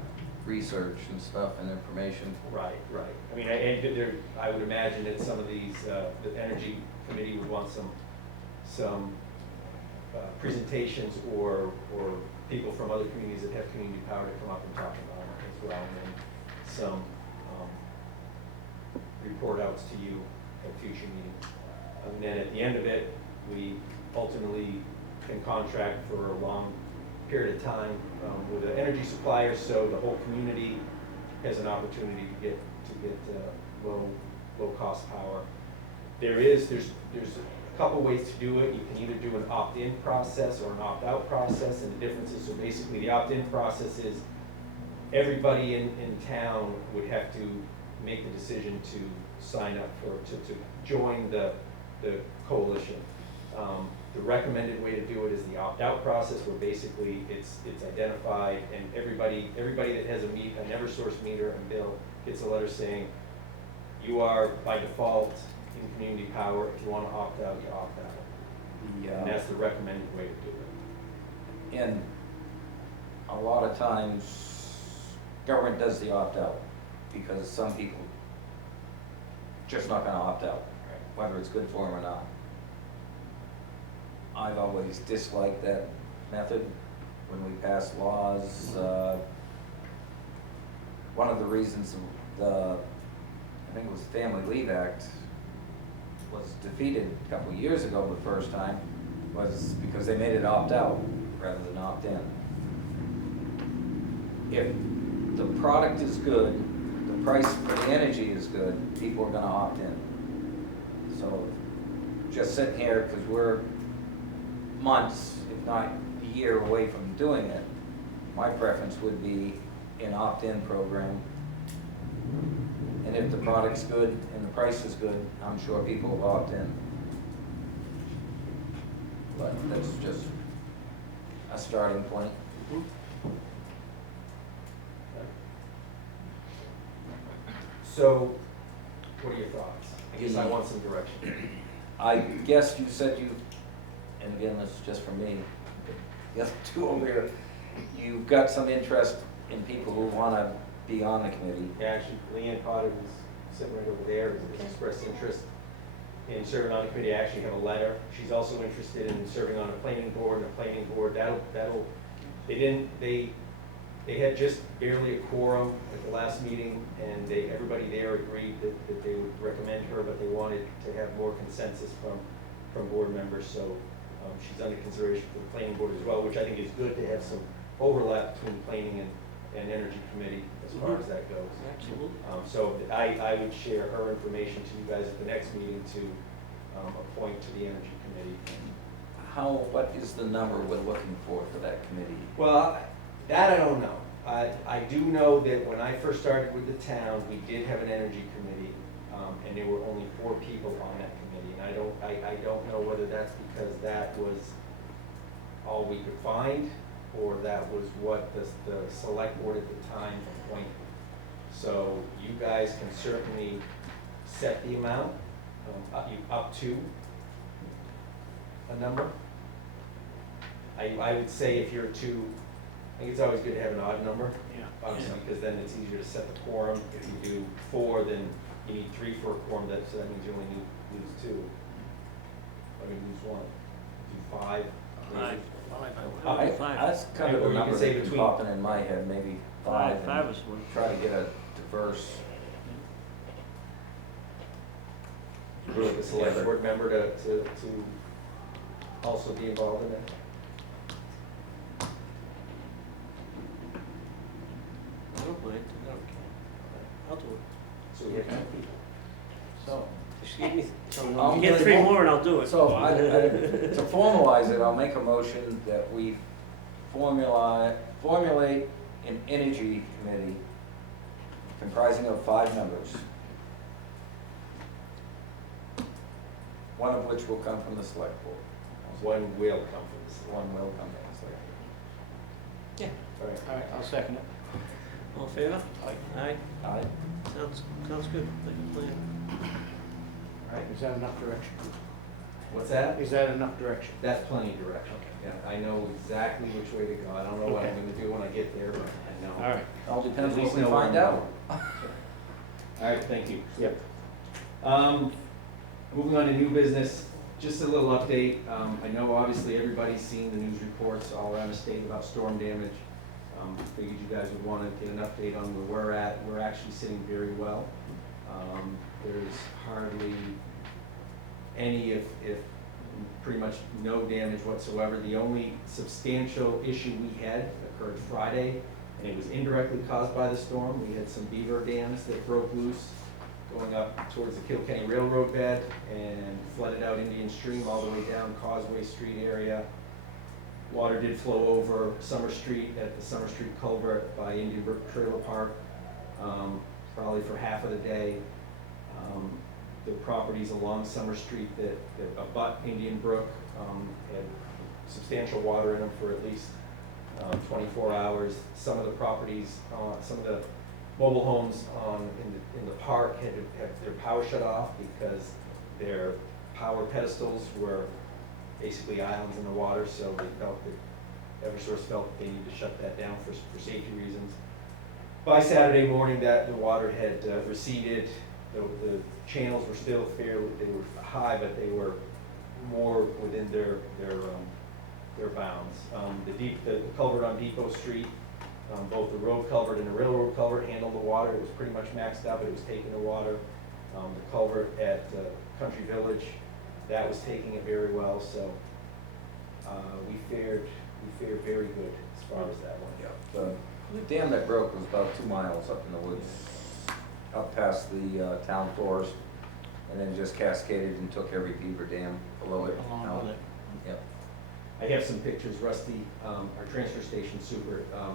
research and stuff and information. Right. I mean, I would imagine that some of these, the Energy Committee would want some presentations or people from other communities that have community power to come up and talk about it as well, and then some report outs to you at future meetings. And then at the end of it, we ultimately can contract for a long period of time with an energy supplier, so the whole community has an opportunity to get low cost power. There's a couple ways to do it. You can either do an opt-in process or an opt-out process, and the difference is, so basically the opt-in process is everybody in town would have to make the decision to sign up to join the coalition. The recommended way to do it is the opt-out process, where basically it's identified, and everybody that has an Eversource meter and bill gets a letter saying, you are by default in community power. If you want to opt out, you opt out. And that's the recommended way to do it. And a lot of times, government does the opt-out, because some people just not gonna opt out, whether it's good for them or not. I've always disliked that method when we pass laws. One of the reasons I think it was the Family Leave Act was defeated a couple of years ago the first time, was because they made it opt-out rather than opt-in. If the product is good, the price for the energy is good, people are gonna opt in. So just sitting here, because we're months, if not a year away from doing it, my preference would be an opt-in program. And if the product's good and the price is good, I'm sure people will opt in. But that's just a starting point. So, what are your thoughts? I guess I want some direction. I guess you said you, and again, this is just for me, the other two over here, you've got some interest in people who wanna be on the committee. Yeah, actually, Leanne Potter, who's sitting right over there, has expressed interest in serving on the committee. I actually have a letter. She's also interested in serving on a planning board, they had just barely a quorum at the last meeting, and everybody there agreed that they would recommend her, but they wanted to have more consensus from board members, so she's under consideration for the planning board as well, which I think is good to have some overlap between planning and energy committee as far as that goes. Absolutely. So I would share her information to you guys at the next meeting to appoint to the energy committee. What is the number we're looking for that committee? Well, that I don't know. I do know that when I first started with the town, we did have an energy committee, and there were only 4 people on that committee. And I don't know whether that's because that was all we could find, or that was what the select board at the time appointed. So you guys can certainly set the amount, up to a number. I would say if you're too, I think it's always good to have an odd number. Yeah. Obviously, because then it's easier to set the quorum. If you do 4, then you need 3 for a quorum, so that means you only lose 2. Lose 1. Do 5. maybe. That's kind of Or the you can number say that's been between- popping in my head, maybe 5. and Five is one. Try to get a diverse. Really, the select board member to also be involved in it. I don't mind. I'll do it. So we have 10 people. So, Just give me, I'll get make 3 a- more and I'll do it. So to formalize it, I'll make a motion that we formulate an energy committee comprising of 5 members. One of which will come from the select board. One will come from this. One will come from the select Yeah. All right. All right, I'll second it. All in favor? Aye. board. Aye. Sounds good, like a plan. All right, is that enough direction? What's that? Is that enough direction? That's plenty of direction. Yeah, I know exactly which way to go. I don't know what I'm gonna do when I get there, but I know. All right. All depends At what least we know where find I'm out. going. All right, thank you. Yep. Moving on to new business, just a little update. I know obviously everybody's seen the news reports all around the state about storm damage. Figured you guys would want to get an update on where we're at. We're actually sitting very well. There's hardly any, if pretty much no damage whatsoever. The only substantial issue we had occurred Friday, and it was indirectly caused by the storm. We had some beaver dams that broke loose going up towards the Kilkenny Railroad bed and flooded out Indian Stream all the way down Causeway Street area. Water did flow over Summer Street at the Summer Street culvert by Indian Brook Trailer Park, probably for half of the day. The properties along Summer Street that abut Indian Brook had substantial water in them for at least 24 hours. Some of the properties, some of the mobile homes in the park had to have their power shut off because their power pedestals were basically islands in the water, so they felt that Eversource felt that they needed to shut that down for safety reasons. By Saturday morning, that the water had receded. The channels were still fairly, they were high, but they were more within their bounds. The culvert on Depot Street, both the road culvert and the railroad culvert handled the water. It was pretty much maxed out, but it was taking the water. The culvert at Country Village, that was taking it very well, so we fared very good as far as that went. The dam that broke was about 2 miles up in the woods, up past the town forest, and then just cascaded and took every beaver dam below it. Along with it. Yep. I have some pictures. Rusty, our transfer station super, I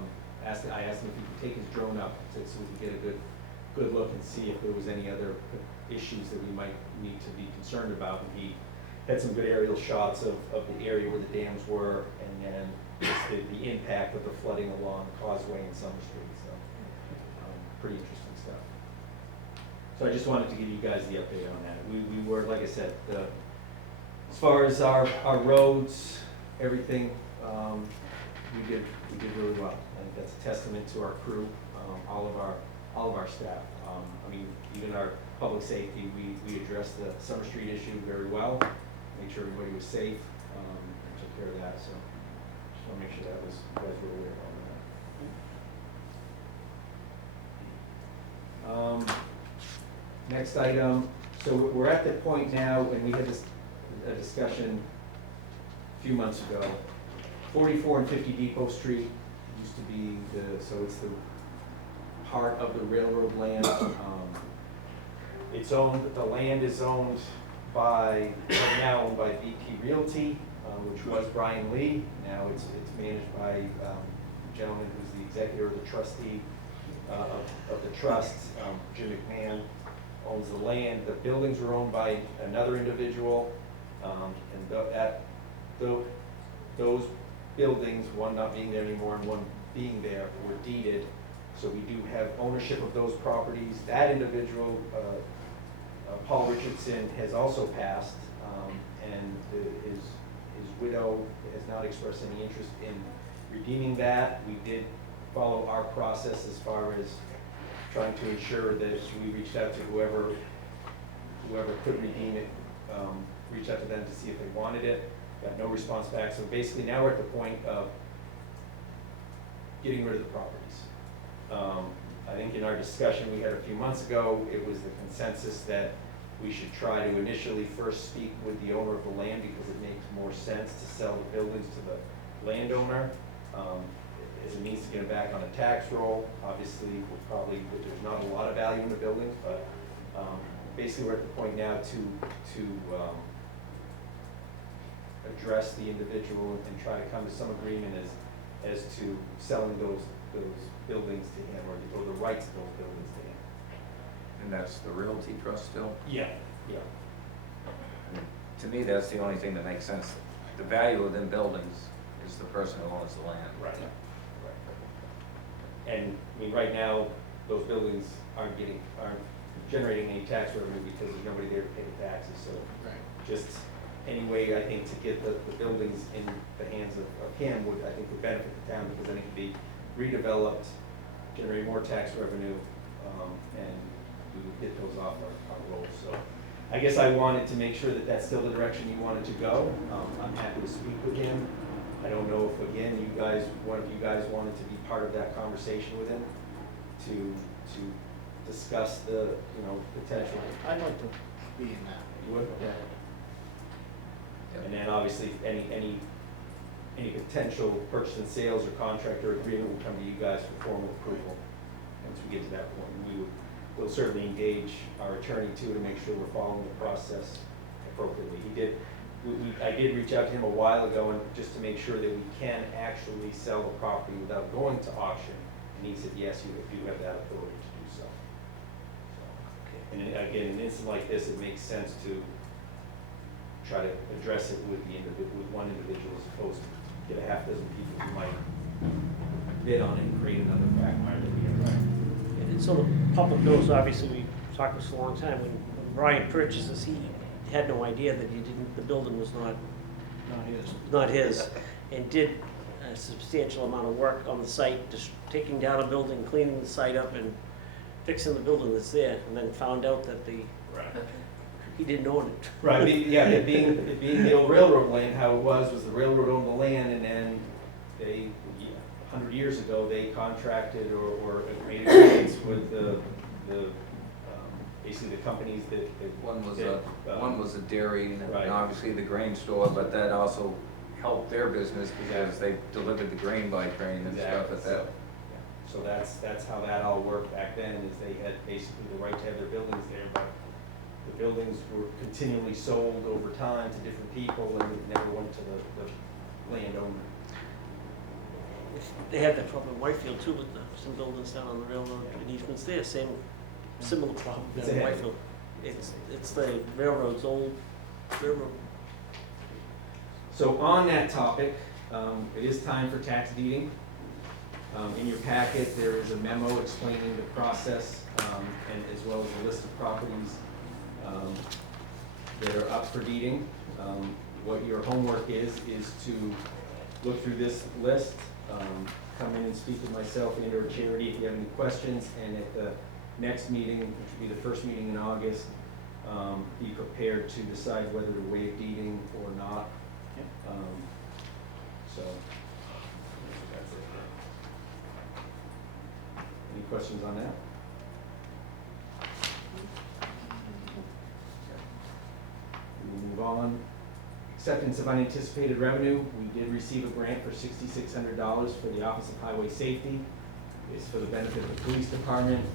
asked him if he could take his drone up so we could get a good look and see if there was any other issues that we might need to be concerned about. And he had some good aerial shots of the area where the dams were, and then just the impact of the flooding along Causeway and Summer Street. So pretty interesting stuff. So I just wanted to give you guys the update on that. We were, like I said, as far as our roads, everything, we did really well. I think that's a testament to our crew, all of our staff. I mean, even our public safety, we addressed the Summer Street issue very well, made sure everybody was safe, and took care of that. So just want to make sure that was, you guys were aware of that. Next item, so we're at the point now, and we had a discussion a few months ago. 44 and 50 Depot Street used to be so it's the part of the railroad land. It's owned, the land is owned right now owned by VP Realty, which was Brian Lee. Now it's managed by a gentleman who's the executor of the trustee of the trust, Jim McMahon. Owns the land. The buildings were owned by another individual, those buildings, one not being there anymore and one being there, were deeded. So we do have ownership of those properties. That individual, Paul Richardson, has also passed, and his widow has not expressed any interest in redeeming that. We did follow our process as far as trying to ensure that we reached out to whoever could redeem it, reached out to them to see if they wanted it. Got no response back. So basically now we're at the point of getting rid of the properties. I think in our discussion we had a few months ago, it was the consensus that we should try to initially first speak with the owner of the land because it makes more sense to sell the buildings to the landowner. As a means to get it back on a tax roll. Obviously, there's not a lot of value in the buildings, but basically we're at the point now to address the individual and try to come to some agreement as to selling those buildings to him, or the rights of those buildings to him. And that's the realty trust still? Yeah. To me, that's the only thing that makes sense. The value of them buildings is the person who owns the land. Right. And, I mean, right now, those buildings aren't generating any tax revenue because there's nobody there to pay the taxes, so. Right. Just any way, I think, to get the buildings in the hands of him would benefit the town, because then it could be redeveloped, generate more tax revenue, and we would get those off our rolls. So I guess I wanted to make sure that that's still the direction you wanted to go. I'm happy to speak with him. I don't know if, again, one of you guys wanted to be part of that conversation with him to discuss the, potential. I'd like to be in that. You would? Yep. And then obviously, any potential purchase and sales or contract or agreement will come to you guys for formal approval. Once we get to that point, we'll certainly engage our attorney too to make sure we're following the process appropriately. I did reach out to him a while ago and just to make sure that we can actually sell the property without going to auction. And he said, yes, you do have that authority to do so. And again, in an instance like this, it makes sense to try to address it with with one individual as opposed to get a half dozen people who might bid on it and create another quagmire that we have. And so the public knows, obviously, we talked this a long time, when Brian purchased this, he had no idea that the building was not his, and did a substantial amount of work on the site, just taking down a building, cleaning the site up, and fixing the building that's there, and then found out that he didn't own it. Right, it being the old railroad land, how it was the railroad owned the land, and then they, 100 years ago, they contracted or made agreements with basically the companies that. One was a dairy, and Right. obviously the grain store, but that also helped their business because they delivered the grain by train and stuff at that. So that's how that all worked back then, is they had basically the right to have their buildings there, but the buildings were continually sold over time to different people, and it never went to the landowner. They had that problem in Whitefield too, with some buildings down on the railroad and easements there, similar problem It's down in a Whitefield. It's the railroad's old railroad. So on that topic, it is time for tax deeding. In your packet, there is a memo explaining the process, and as well as a list of properties that are up for deeding. What your homework is to look through this list, come in and speak with myself and or Charity if you have any questions, and at the next meeting, which will be the first meeting in August, be prepared to decide whether to waive deeding or not. So that's it. Any questions on that? We'll move on. Acceptance of unanticipated revenue. We did receive a grant for $6,600 for the Office of Highway Safety. It's for the benefit of the police department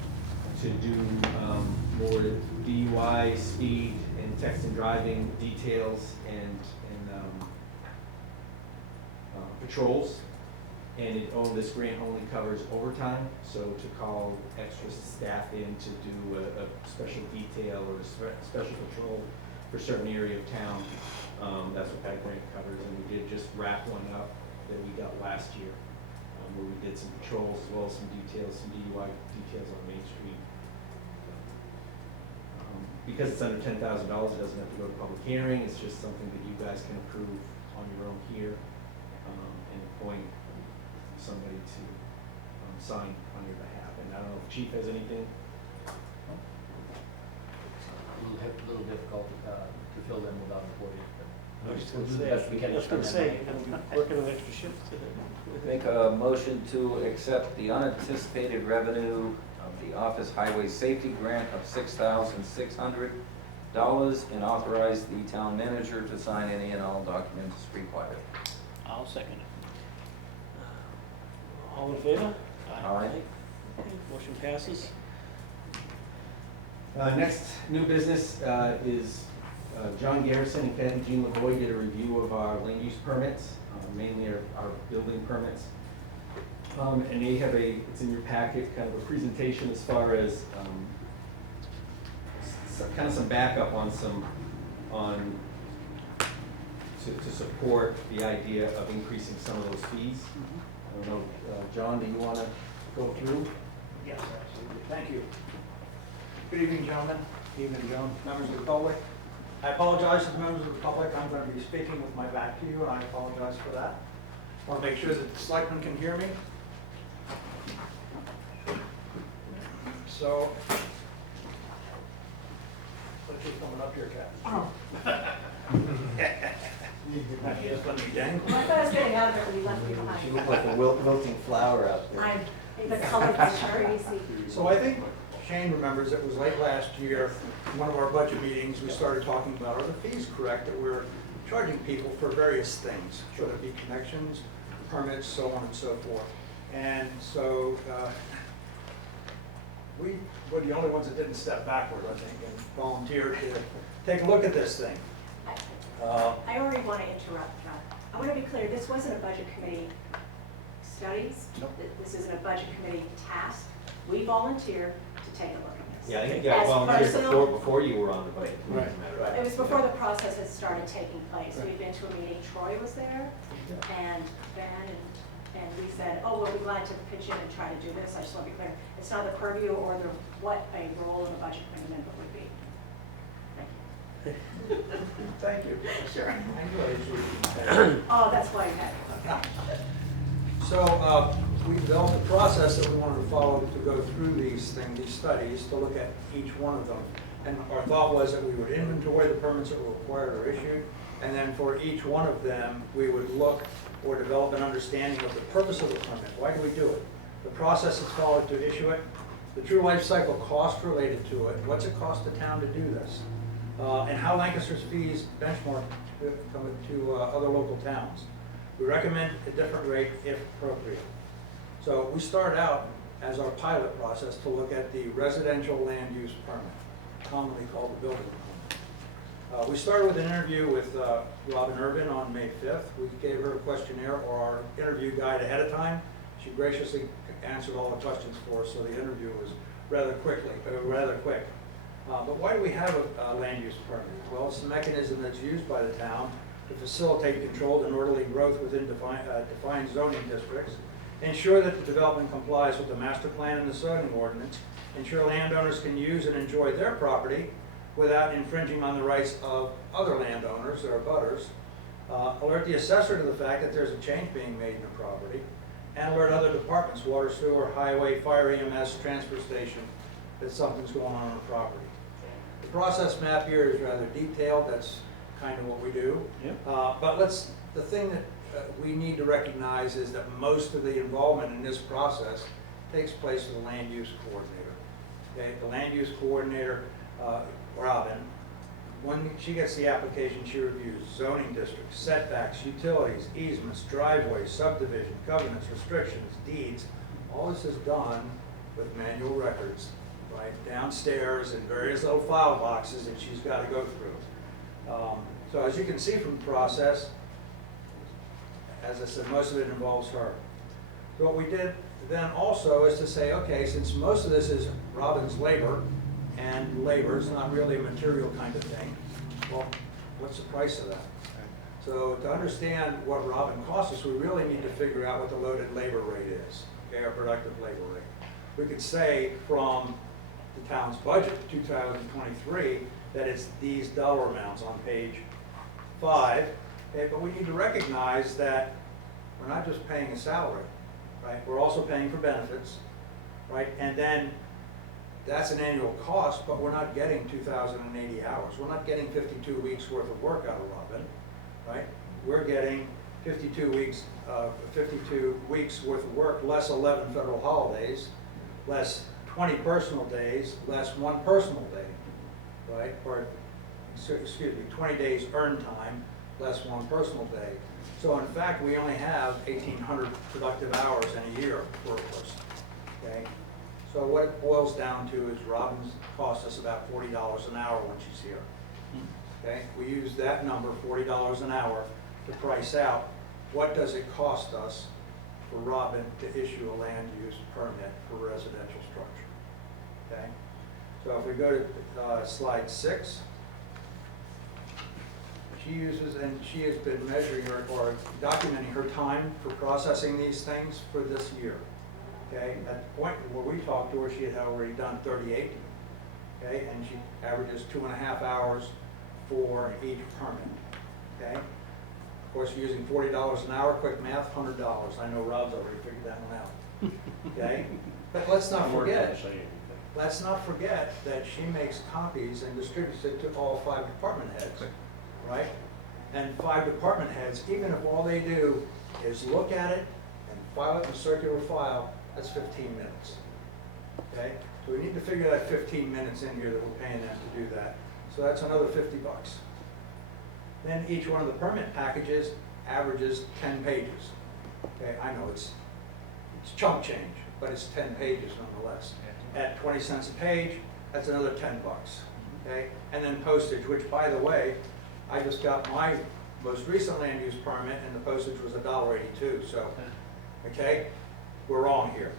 to do more DUI, speed, and text and driving details and patrols. And this grant only covers overtime, so to call extra staff in to do a special detail or a special patrol for a certain area of town, that's what that grant covers. And we did just wrap one up that we got last year, where we did some patrols as well as some details, some DUI details on Main Street. Because it's under $10,000, it doesn't have to go to public hearing. It's just something that you guys can approve on your own here, and appoint somebody to sign on your behalf. And I don't know if Chief has anything. A little difficult to fill them without employees, but I was just we'll gonna do the say, best we can. I was gonna say, you're gonna be working an extra shift. Make a motion to accept the unanticipated revenue of the Office Highway Safety Grant of $6,600 and authorize the town manager to sign any and all documents required. I'll second it. All in favor? Aye. Okay, motion passes. Next new business is John Garrison and Kathy Jean Lavoie did a review of our land use permits, mainly our building permits. And they have it's in your packet, kind of a presentation as far as kind of some backup on to support the idea of increasing some of those fees. I don't know, John, do you want to go through? Yes, absolutely. Thank you. Good evening, gentlemen. Evening, John. Members of the public. I apologize to the members of the public. I'm going to be speaking with my back to you, and I apologize for that. I want to make sure that the selectmen can hear me. So, what's just coming up here, Kat? Just let me dangle. I thought I was getting out of it when you left me You behind. look like a wilting flower out there. I'm, the color is crazy. So I think Shane remembers it was late last year, in one of our budget meetings, we started talking about, are the fees correct that we're charging people for various things, whether it be connections, permits, so on and so forth. And so we were the only ones that didn't step backward, I think, and volunteered to take a look at this thing. I already want to interrupt, John. I want to be clear, this wasn't a budget committee studies. Nope. This isn't a budget committee task. We volunteered to take a look at Yeah, I think you As got volunteers personal- before you were on the budget committee, as a matter of fact. It was before the process had started taking place. We'd been to a meeting, Troy was there, and Ben, and we said, oh, we'll be glad to pitch in and try to do this. I just want to be clear, it's not the purview or the, what a role of a budget committee member would be. Thank you. Thank you. Sure. I knew I was reading. Oh, that's why you had it. So, we developed a process that we wanted to follow to go through these things, these studies, to look at each one of them. And our thought was that we would inventory the permits that were required or issued, and then for each one of them, we would look or develop an understanding of the purpose of the permit. Why do we do it? The process that's followed to issue it, the true life cycle cost related to it, what's it cost the town to do this? And how Lancaster's fees benchmark to other local towns. We recommend a different rate if appropriate. So we start out as our pilot process to look at the residential land use permit, commonly called the building permit. We started with an interview with Robin Irvin on May 5th. We gave her a questionnaire or our interview guide ahead of time. She graciously answered all the questions for us, so the interview was rather quick. But why do we have a land use permit? Well, it's a mechanism that's used by the town to facilitate controlled and orderly growth within defined zoning districts, ensure that the development complies with the master plan and the zoning ordinance, ensure landowners can use and enjoy their property without infringing on the rights of other landowners or abutters, alert the assessor to the fact that there's a change being made in the property, and alert other departments, water, sewer, highway, fire, EMS, transfer station, that something's going on the property. The process map here is rather detailed. That's kind of what we do. Yep. But the thing that we need to recognize is that most of the involvement in this process takes place with the land use coordinator. Okay, the land use coordinator, Robin, when she gets the application, she reviews zoning districts, setbacks, utilities, easements, driveways, subdivision, covenants, restrictions, deeds. All this is done with manual records, right, downstairs in various little file boxes that she's got to go through. So as you can see from the process, as I said, most of it involves her. So what we did then also is to say, okay, since most of this is Robin's labor, and labor is not really a material kind of thing, well, what's the price of that? So to understand what Robin costs us, we really need to figure out what the loaded labor rate is, okay, our productive labor rate. We could say from the town's budget for 2023 that it's these dollar amounts on page 5, okay, but we need to recognize that we're not just paying a salary, right? We're also paying for benefits, right? And then that's an annual cost, but we're not getting 2,080 hours. We're not getting 52 weeks worth of work out of Robin, right? We're getting 52 weeks worth of work, less 11 federal holidays, less 20 personal days, less 1 personal day, right? Or, excuse me, 20 days earned time, less 1 personal day. So in fact, we only have 1,800 productive hours in a year for a person, okay? So what it boils down to is Robin's cost us about $40 an hour when she's here, okay? We use that number, $40 an hour, to price out what does it cost us for Robin to issue a land use permit for residential structure, okay? So if we go to slide 6, she uses, and she has been measuring or documenting her time for processing these things for this year, okay? At the point where we talked to her, she had already done 38, okay? And she averages 2.5 hours for each permit, okay? Of course, you're using $40 an hour, quick math, $100. I know Rob's already figured that one out, okay? But let's not forget, that she makes copies and distributes it to all 5 department heads, right? And 5 department heads, even if all they do is look at it and file it in a circular file, that's 15 minutes, okay? So we need to figure that 15 minutes in here that we're paying them to do that. So that's another $50. Then each one of the permit packages averages 10 pages. Okay, I know it's chump change, but it's 10 pages nonetheless. At 20 cents a page, that's another $10. Okay, and then postage, which by the way, I just got my most recent land use permit, and the postage was $1.82. So, okay, we're wrong here.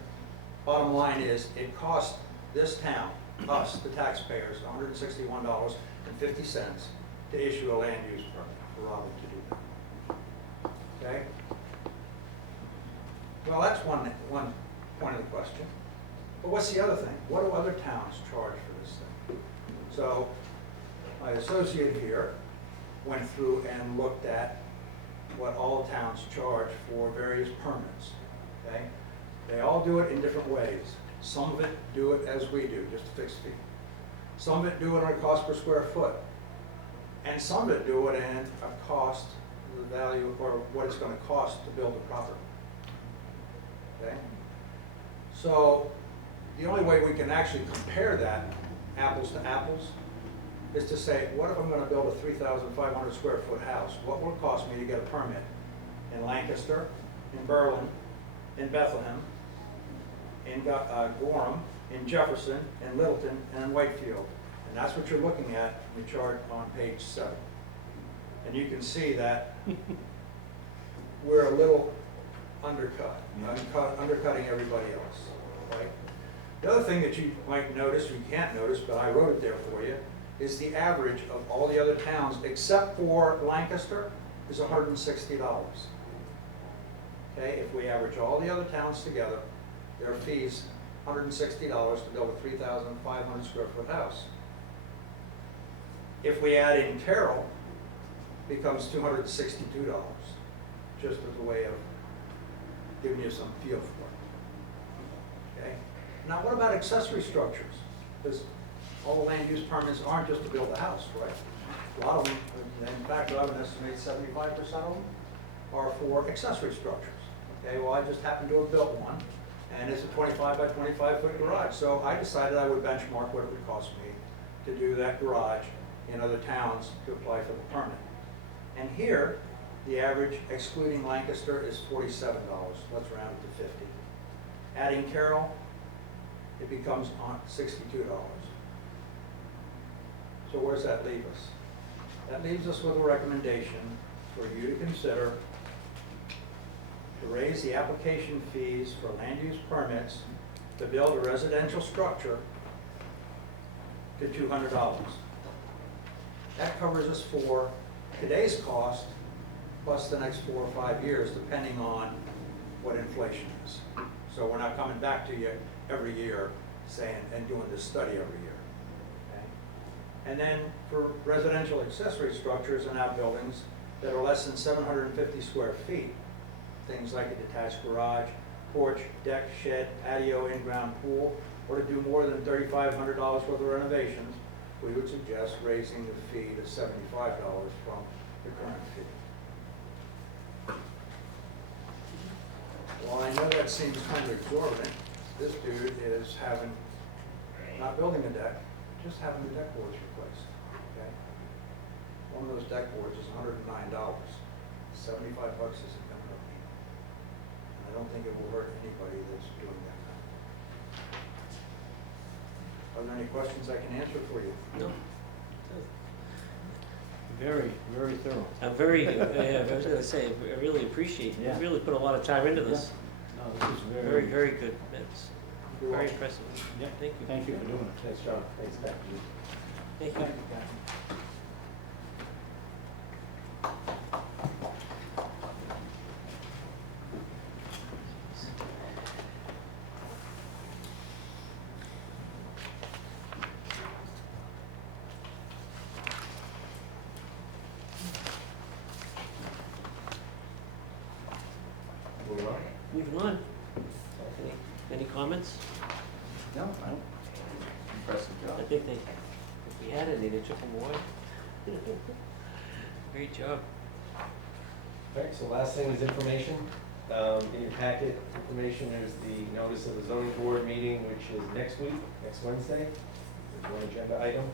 Bottom line is, it costs this town us, the taxpayers, $161.50 to issue a land use permit for Robin to do that. Okay? Well, that's one point of the question. But what's the other thing? What do other towns charge for this thing? So my associate here went through and looked at what all towns charge for various permits, okay? They all do it in different ways. Some of it do it as we do, just a fixed fee. Some of it do it on a cost per square foot. And some of it do it in a cost, the value, or what it's gonna cost to build the property. Okay? So the only way we can actually compare that, apples to apples, is to say, what if I'm gonna build a 3,500 square foot house? What will it cost me to get a permit in Lancaster, in Berlin, in Bethlehem, in Gorham, in Jefferson, in Littleton, and in Whitefield? And that's what you're looking at in the chart on page 7. And you can see that we're a little undercutting everybody else, right? The other thing that you might notice, you can't notice, but I wrote it there for you, is the average of all the other towns, except for Lancaster, is $160. Okay, if we average all the other towns together, their fees, $160 to build a 3,500 square foot house. If we add in Carroll, it becomes $262, just as a way of giving you some feel for it. Okay? Now, what about accessory structures? Because all the land use permits aren't just to build a house, right? A lot of them, in fact, I would estimate 75% of them are for accessory structures. Okay, well, I just happen to have built one, and it's a 25 by 25 foot garage. So I decided I would benchmark what it would cost me to do that garage in other towns to apply for the permit. And here, the average, excluding Lancaster, is $47. Let's round it to 50. Adding Carroll, it becomes $62. So where does that leave us? That leaves us with a recommendation for you to consider to raise the application fees for land use permits to build a residential structure to $200. That covers us for today's cost plus the next 4 or 5 years, depending on what inflation is. So we're not coming back to you every year saying, and doing this study every year. Okay? And then for residential accessory structures and outbuildings that are less than 750 square feet, things like a detached garage, porch, deck, shed, patio, in-ground pool, or to do more than $3,500 worth of renovations, we would suggest raising the fee to $75 from the current fee. Well, I know that seems kind of exorbitant. This dude is not building a deck, just having the deck boards replaced. Okay? One of those deck boards is $109. 75 bucks isn't going to hurt me. I don't think it will hurt anybody that's doing that. Are there any questions I can answer for you? No. Very, very thorough. I'm very, I was gonna say, I really appreciate, you Yeah. really put a lot of time into this. No, this is Very, very good. That's You're very welcome. impressive. Yeah. Thank you. Thank you for doing it. Thanks, John. Thanks, Pat. Thank you. Moving on. Moving on. Any comments? No, I don't. Impressive I job. think if we had any, they took them away. Great job. All right, so last thing is information. In your packet, information, there's the notice of the zoning board meeting, which is next week, next Wednesday. There's one agenda item.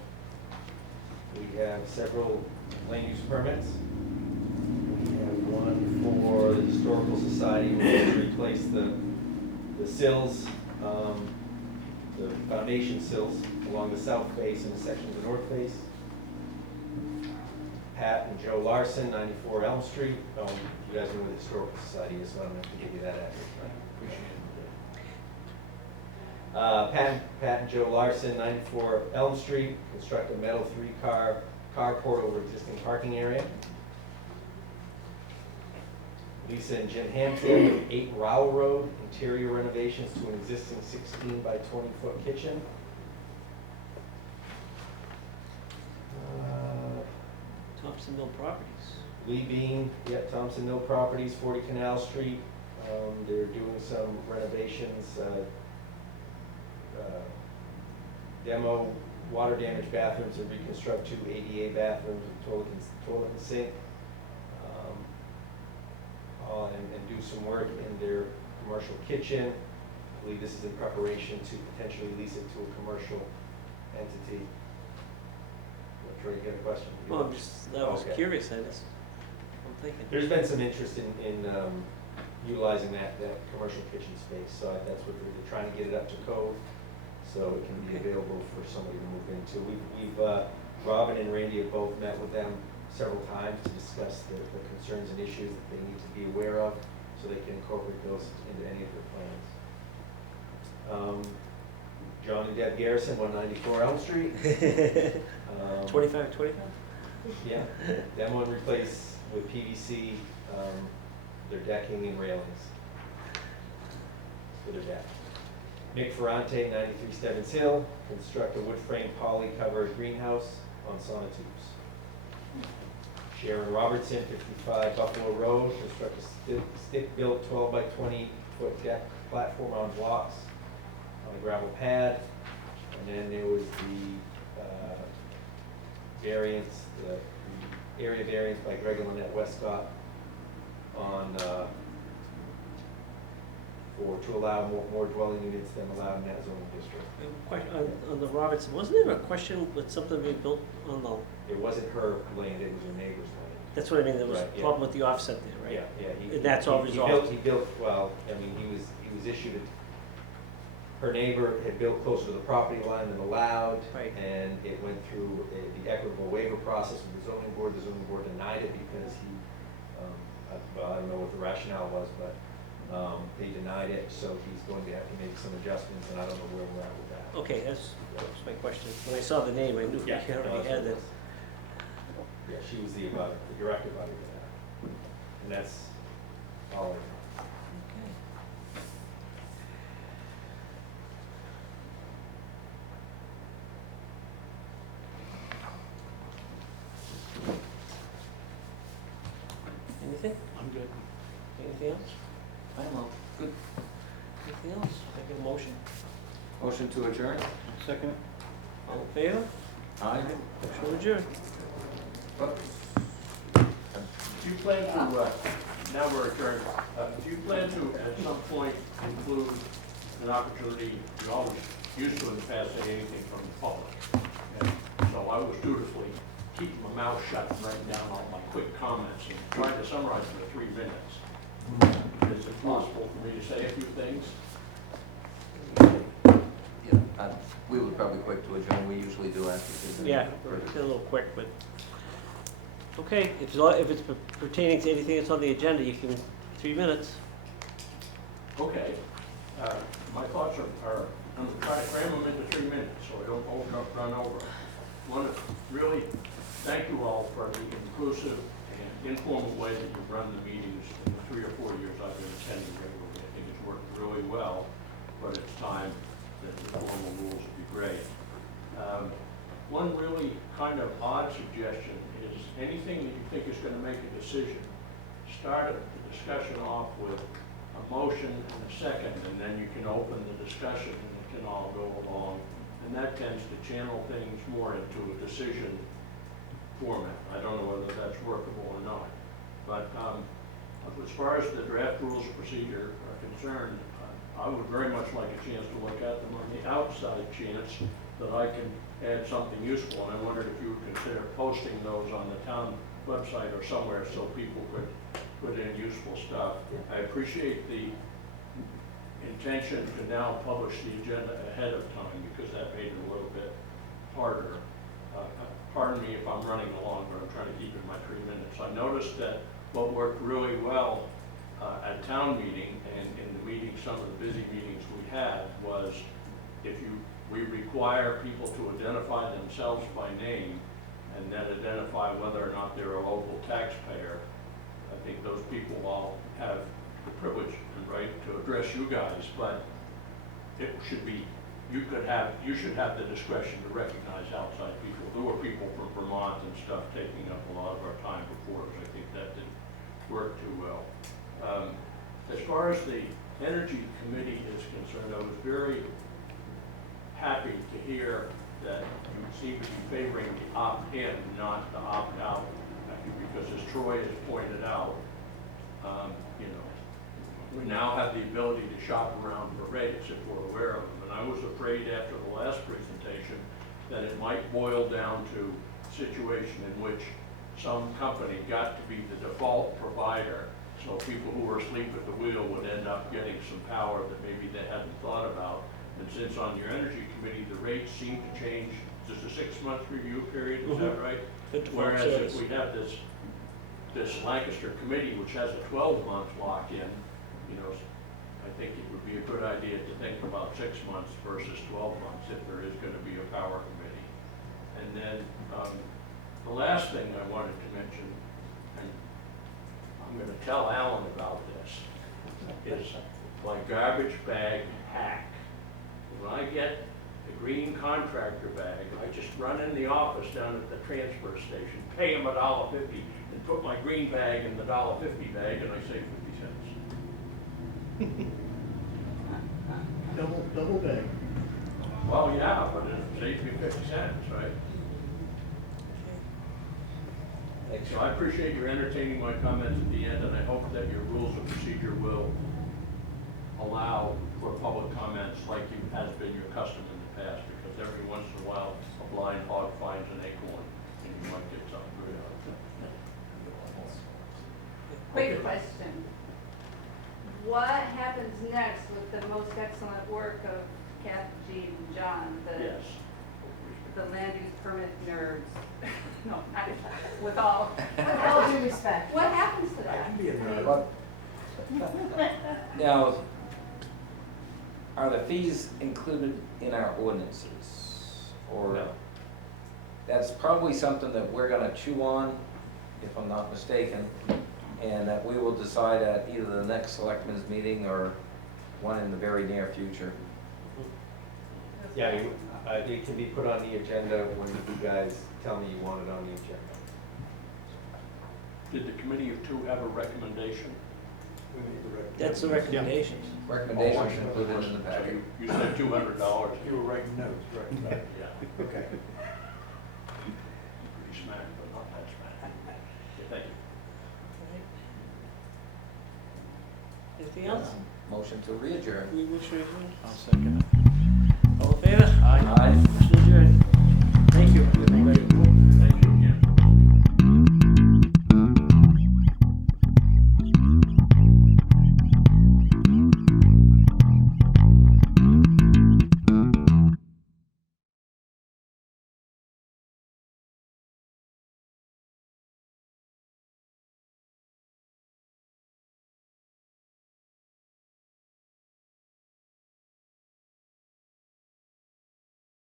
We have several land use permits. We have one for the Historical Society, where we replace the sills, the foundation sills along the south face and a section of the north face. Pat and Joe Larson, 94 Elm Street. You guys know what the Historical Society is, so I don't have to give you that address, right? Pat and Joe Larson, 94 Elm Street, construct a metal three-car carport over existing parking area. Lisa and Jim Hampton, 8 Rowell Road, interior renovations to an existing 16 by 20-foot kitchen. Thompson Mill Properties. Lee Bean, Thompson Mill Properties, 40 Canal Street. They're doing some renovations, demo water damaged bathrooms and reconstruct 2 ADA bathrooms with toilet and sink. And do some work in their commercial kitchen. I believe this is in preparation to potentially lease it to a commercial entity. I'm sure you get a question. Well, I was Okay. curious, I'm thinking. There's been some interest in utilizing that commercial kitchen space, so that's what they're trying to get it up to code, so it can be available for somebody to move into. We've Robin and Randy have both met with them several times to discuss the concerns and issues that they need to be aware of, so they can incorporate those into any of their plans. John and Deb Garrison, 194 Elm Street. 25? Yeah, demo and replace with PVC, their decking and railings for their deck. Mick Ferrante, 93 Stebbins Hill, construct a wood frame poly covered greenhouse on sonotubes. Sharon Robertson, 55 Buffalo Road, construct a stick-built 12 by 20 foot deck platform on blocks on a gravel pad. And then there was the variance, the area variance by Greg and Lynette Westcott on, to allow more dwelling units than allowed in that zoning district. Question on the Robertson, wasn't there a question with something being built on the, It wasn't her land, it was her neighbor's land. that's what I mean, there was a Right, yeah. problem with the offset there, right? Yeah. And that's all resolved? He built, well, I mean, he was issued, her neighbor had built closer to the property line than allowed. Right. And it went through the equitable waiver process with the zoning board denied it because he, well, I don't know what the rationale was, but they denied it, so he's going to have to make some adjustments, and I don't know where we're at with that. Okay, that was my question. When I saw the name, I knew we Yeah, no, already that's had what it that. was. Yeah, she was the direct abutter to that. And that's all I know. Anything? I'm good. Anything else? I don't know, good. Anything else? I get a motion. Motion to adjourn? Second? All in favor? Aye. Motion adjourned. Do you plan to, now we're adjourned, do you plan to at some point include an opportunity, you always used to in the past say anything from the public? And so I was dutifully keeping my mouth shut and writing down all my quick comments and trying to summarize them in 3 minutes. Is it possible for me to say a few things? Yeah, we were probably quick to adjourn, we usually do after. Yeah, it's a little quick, but, okay, if it's pertaining to anything that's on the agenda, you can, 3 minutes. Okay. My thoughts are, I'm going to try to cram them into 3 minutes so I don't run over. I want to really thank you all for the inclusive and informal way that you've run the meetings in the 3 or 4 years I've been attending regularly. I think it's worked really well, but it's time that the formal rules would be great. One really kind of odd suggestion is anything that you think is going to make a decision, start the discussion off with a motion and a second, and then you can open the discussion and it can all go along. And that tends to channel things more into a decision format. I don't know whether that's workable or not. But as far as the draft rules of procedure are concerned, I would very much like a chance to look at them on the outside chance that I can add something useful. And I wondered if you would consider posting those on the town website or somewhere so people could put in useful stuff. I appreciate the intention to now publish the agenda ahead of time because that made it a little bit harder. Pardon me if I'm running along, but I'm trying to keep in my 3 minutes. I noticed that what worked really well at town meeting and in the meetings, some of the busy meetings we had, was we require people to identify themselves by name and then identify whether or not they're a local taxpayer, I think those people all have the privilege and right to address you guys, but it should be, you should have the discretion to recognize outside people. There were people from Vermont and stuff taking up a lot of our time before us. I think that didn't work too well. As far as the Energy Committee is concerned, I was very happy to hear that you seem to be favoring the opt-in, not the opt-out, because as Troy has pointed out, you know, we now have the ability to shop around for rates if we're aware of them. And I was afraid after the last presentation that it might boil down to a situation in which some company got to be the default provider, so people who were asleep at the wheel would end up getting some power that maybe they hadn't thought about. And since on your Energy Committee, the rates seem to change, just a 6-month review period, is that right? The default Whereas service. if we have this Lancaster Committee, which has a 12-month lock-in, you know, I think it would be a good idea to think about 6 months versus 12 months if there is going to be a power committee. And then the last thing I wanted to mention, and I'm going to tell Alan about this, is my garbage bag hack. When I get the green contractor bag, I just run in the office down at the transfer station, pay them $1.50, and put my green bag in the $1.50 bag, and I save 50 cents. Double bag. Well, yeah, but it saves me 50 cents, right? So I appreciate your entertaining my comments at the end, and I hope that your rules of procedure will allow for public comments like has been your custom in the past, because every once in a while, a blind hog finds an acorn, and you might get something good out of it. Quick question. What happens next with the most excellent work of Kathy and John, Yes. the land use permit nerds? No, not with all due respect. What happens to that? But, now, are the fees included in our ordinances? Or, No. that's probably something that we're gonna chew on, if I'm not mistaken, and that we will decide at either the next selectmen's meeting or one in the very near future. Yeah, I mean, it can be put on the agenda when you guys tell me you want it on the agenda. Did the committee of two have a recommendation? That's the recommendations. Recommendations included in the So packet. you said $200. You were writing notes, right? Yeah. Okay. Pretty smack, but not that smack. Okay, thank you. Anything else? Motion to re-adjourn. We wish we. I'll second it. All in favor? Aye.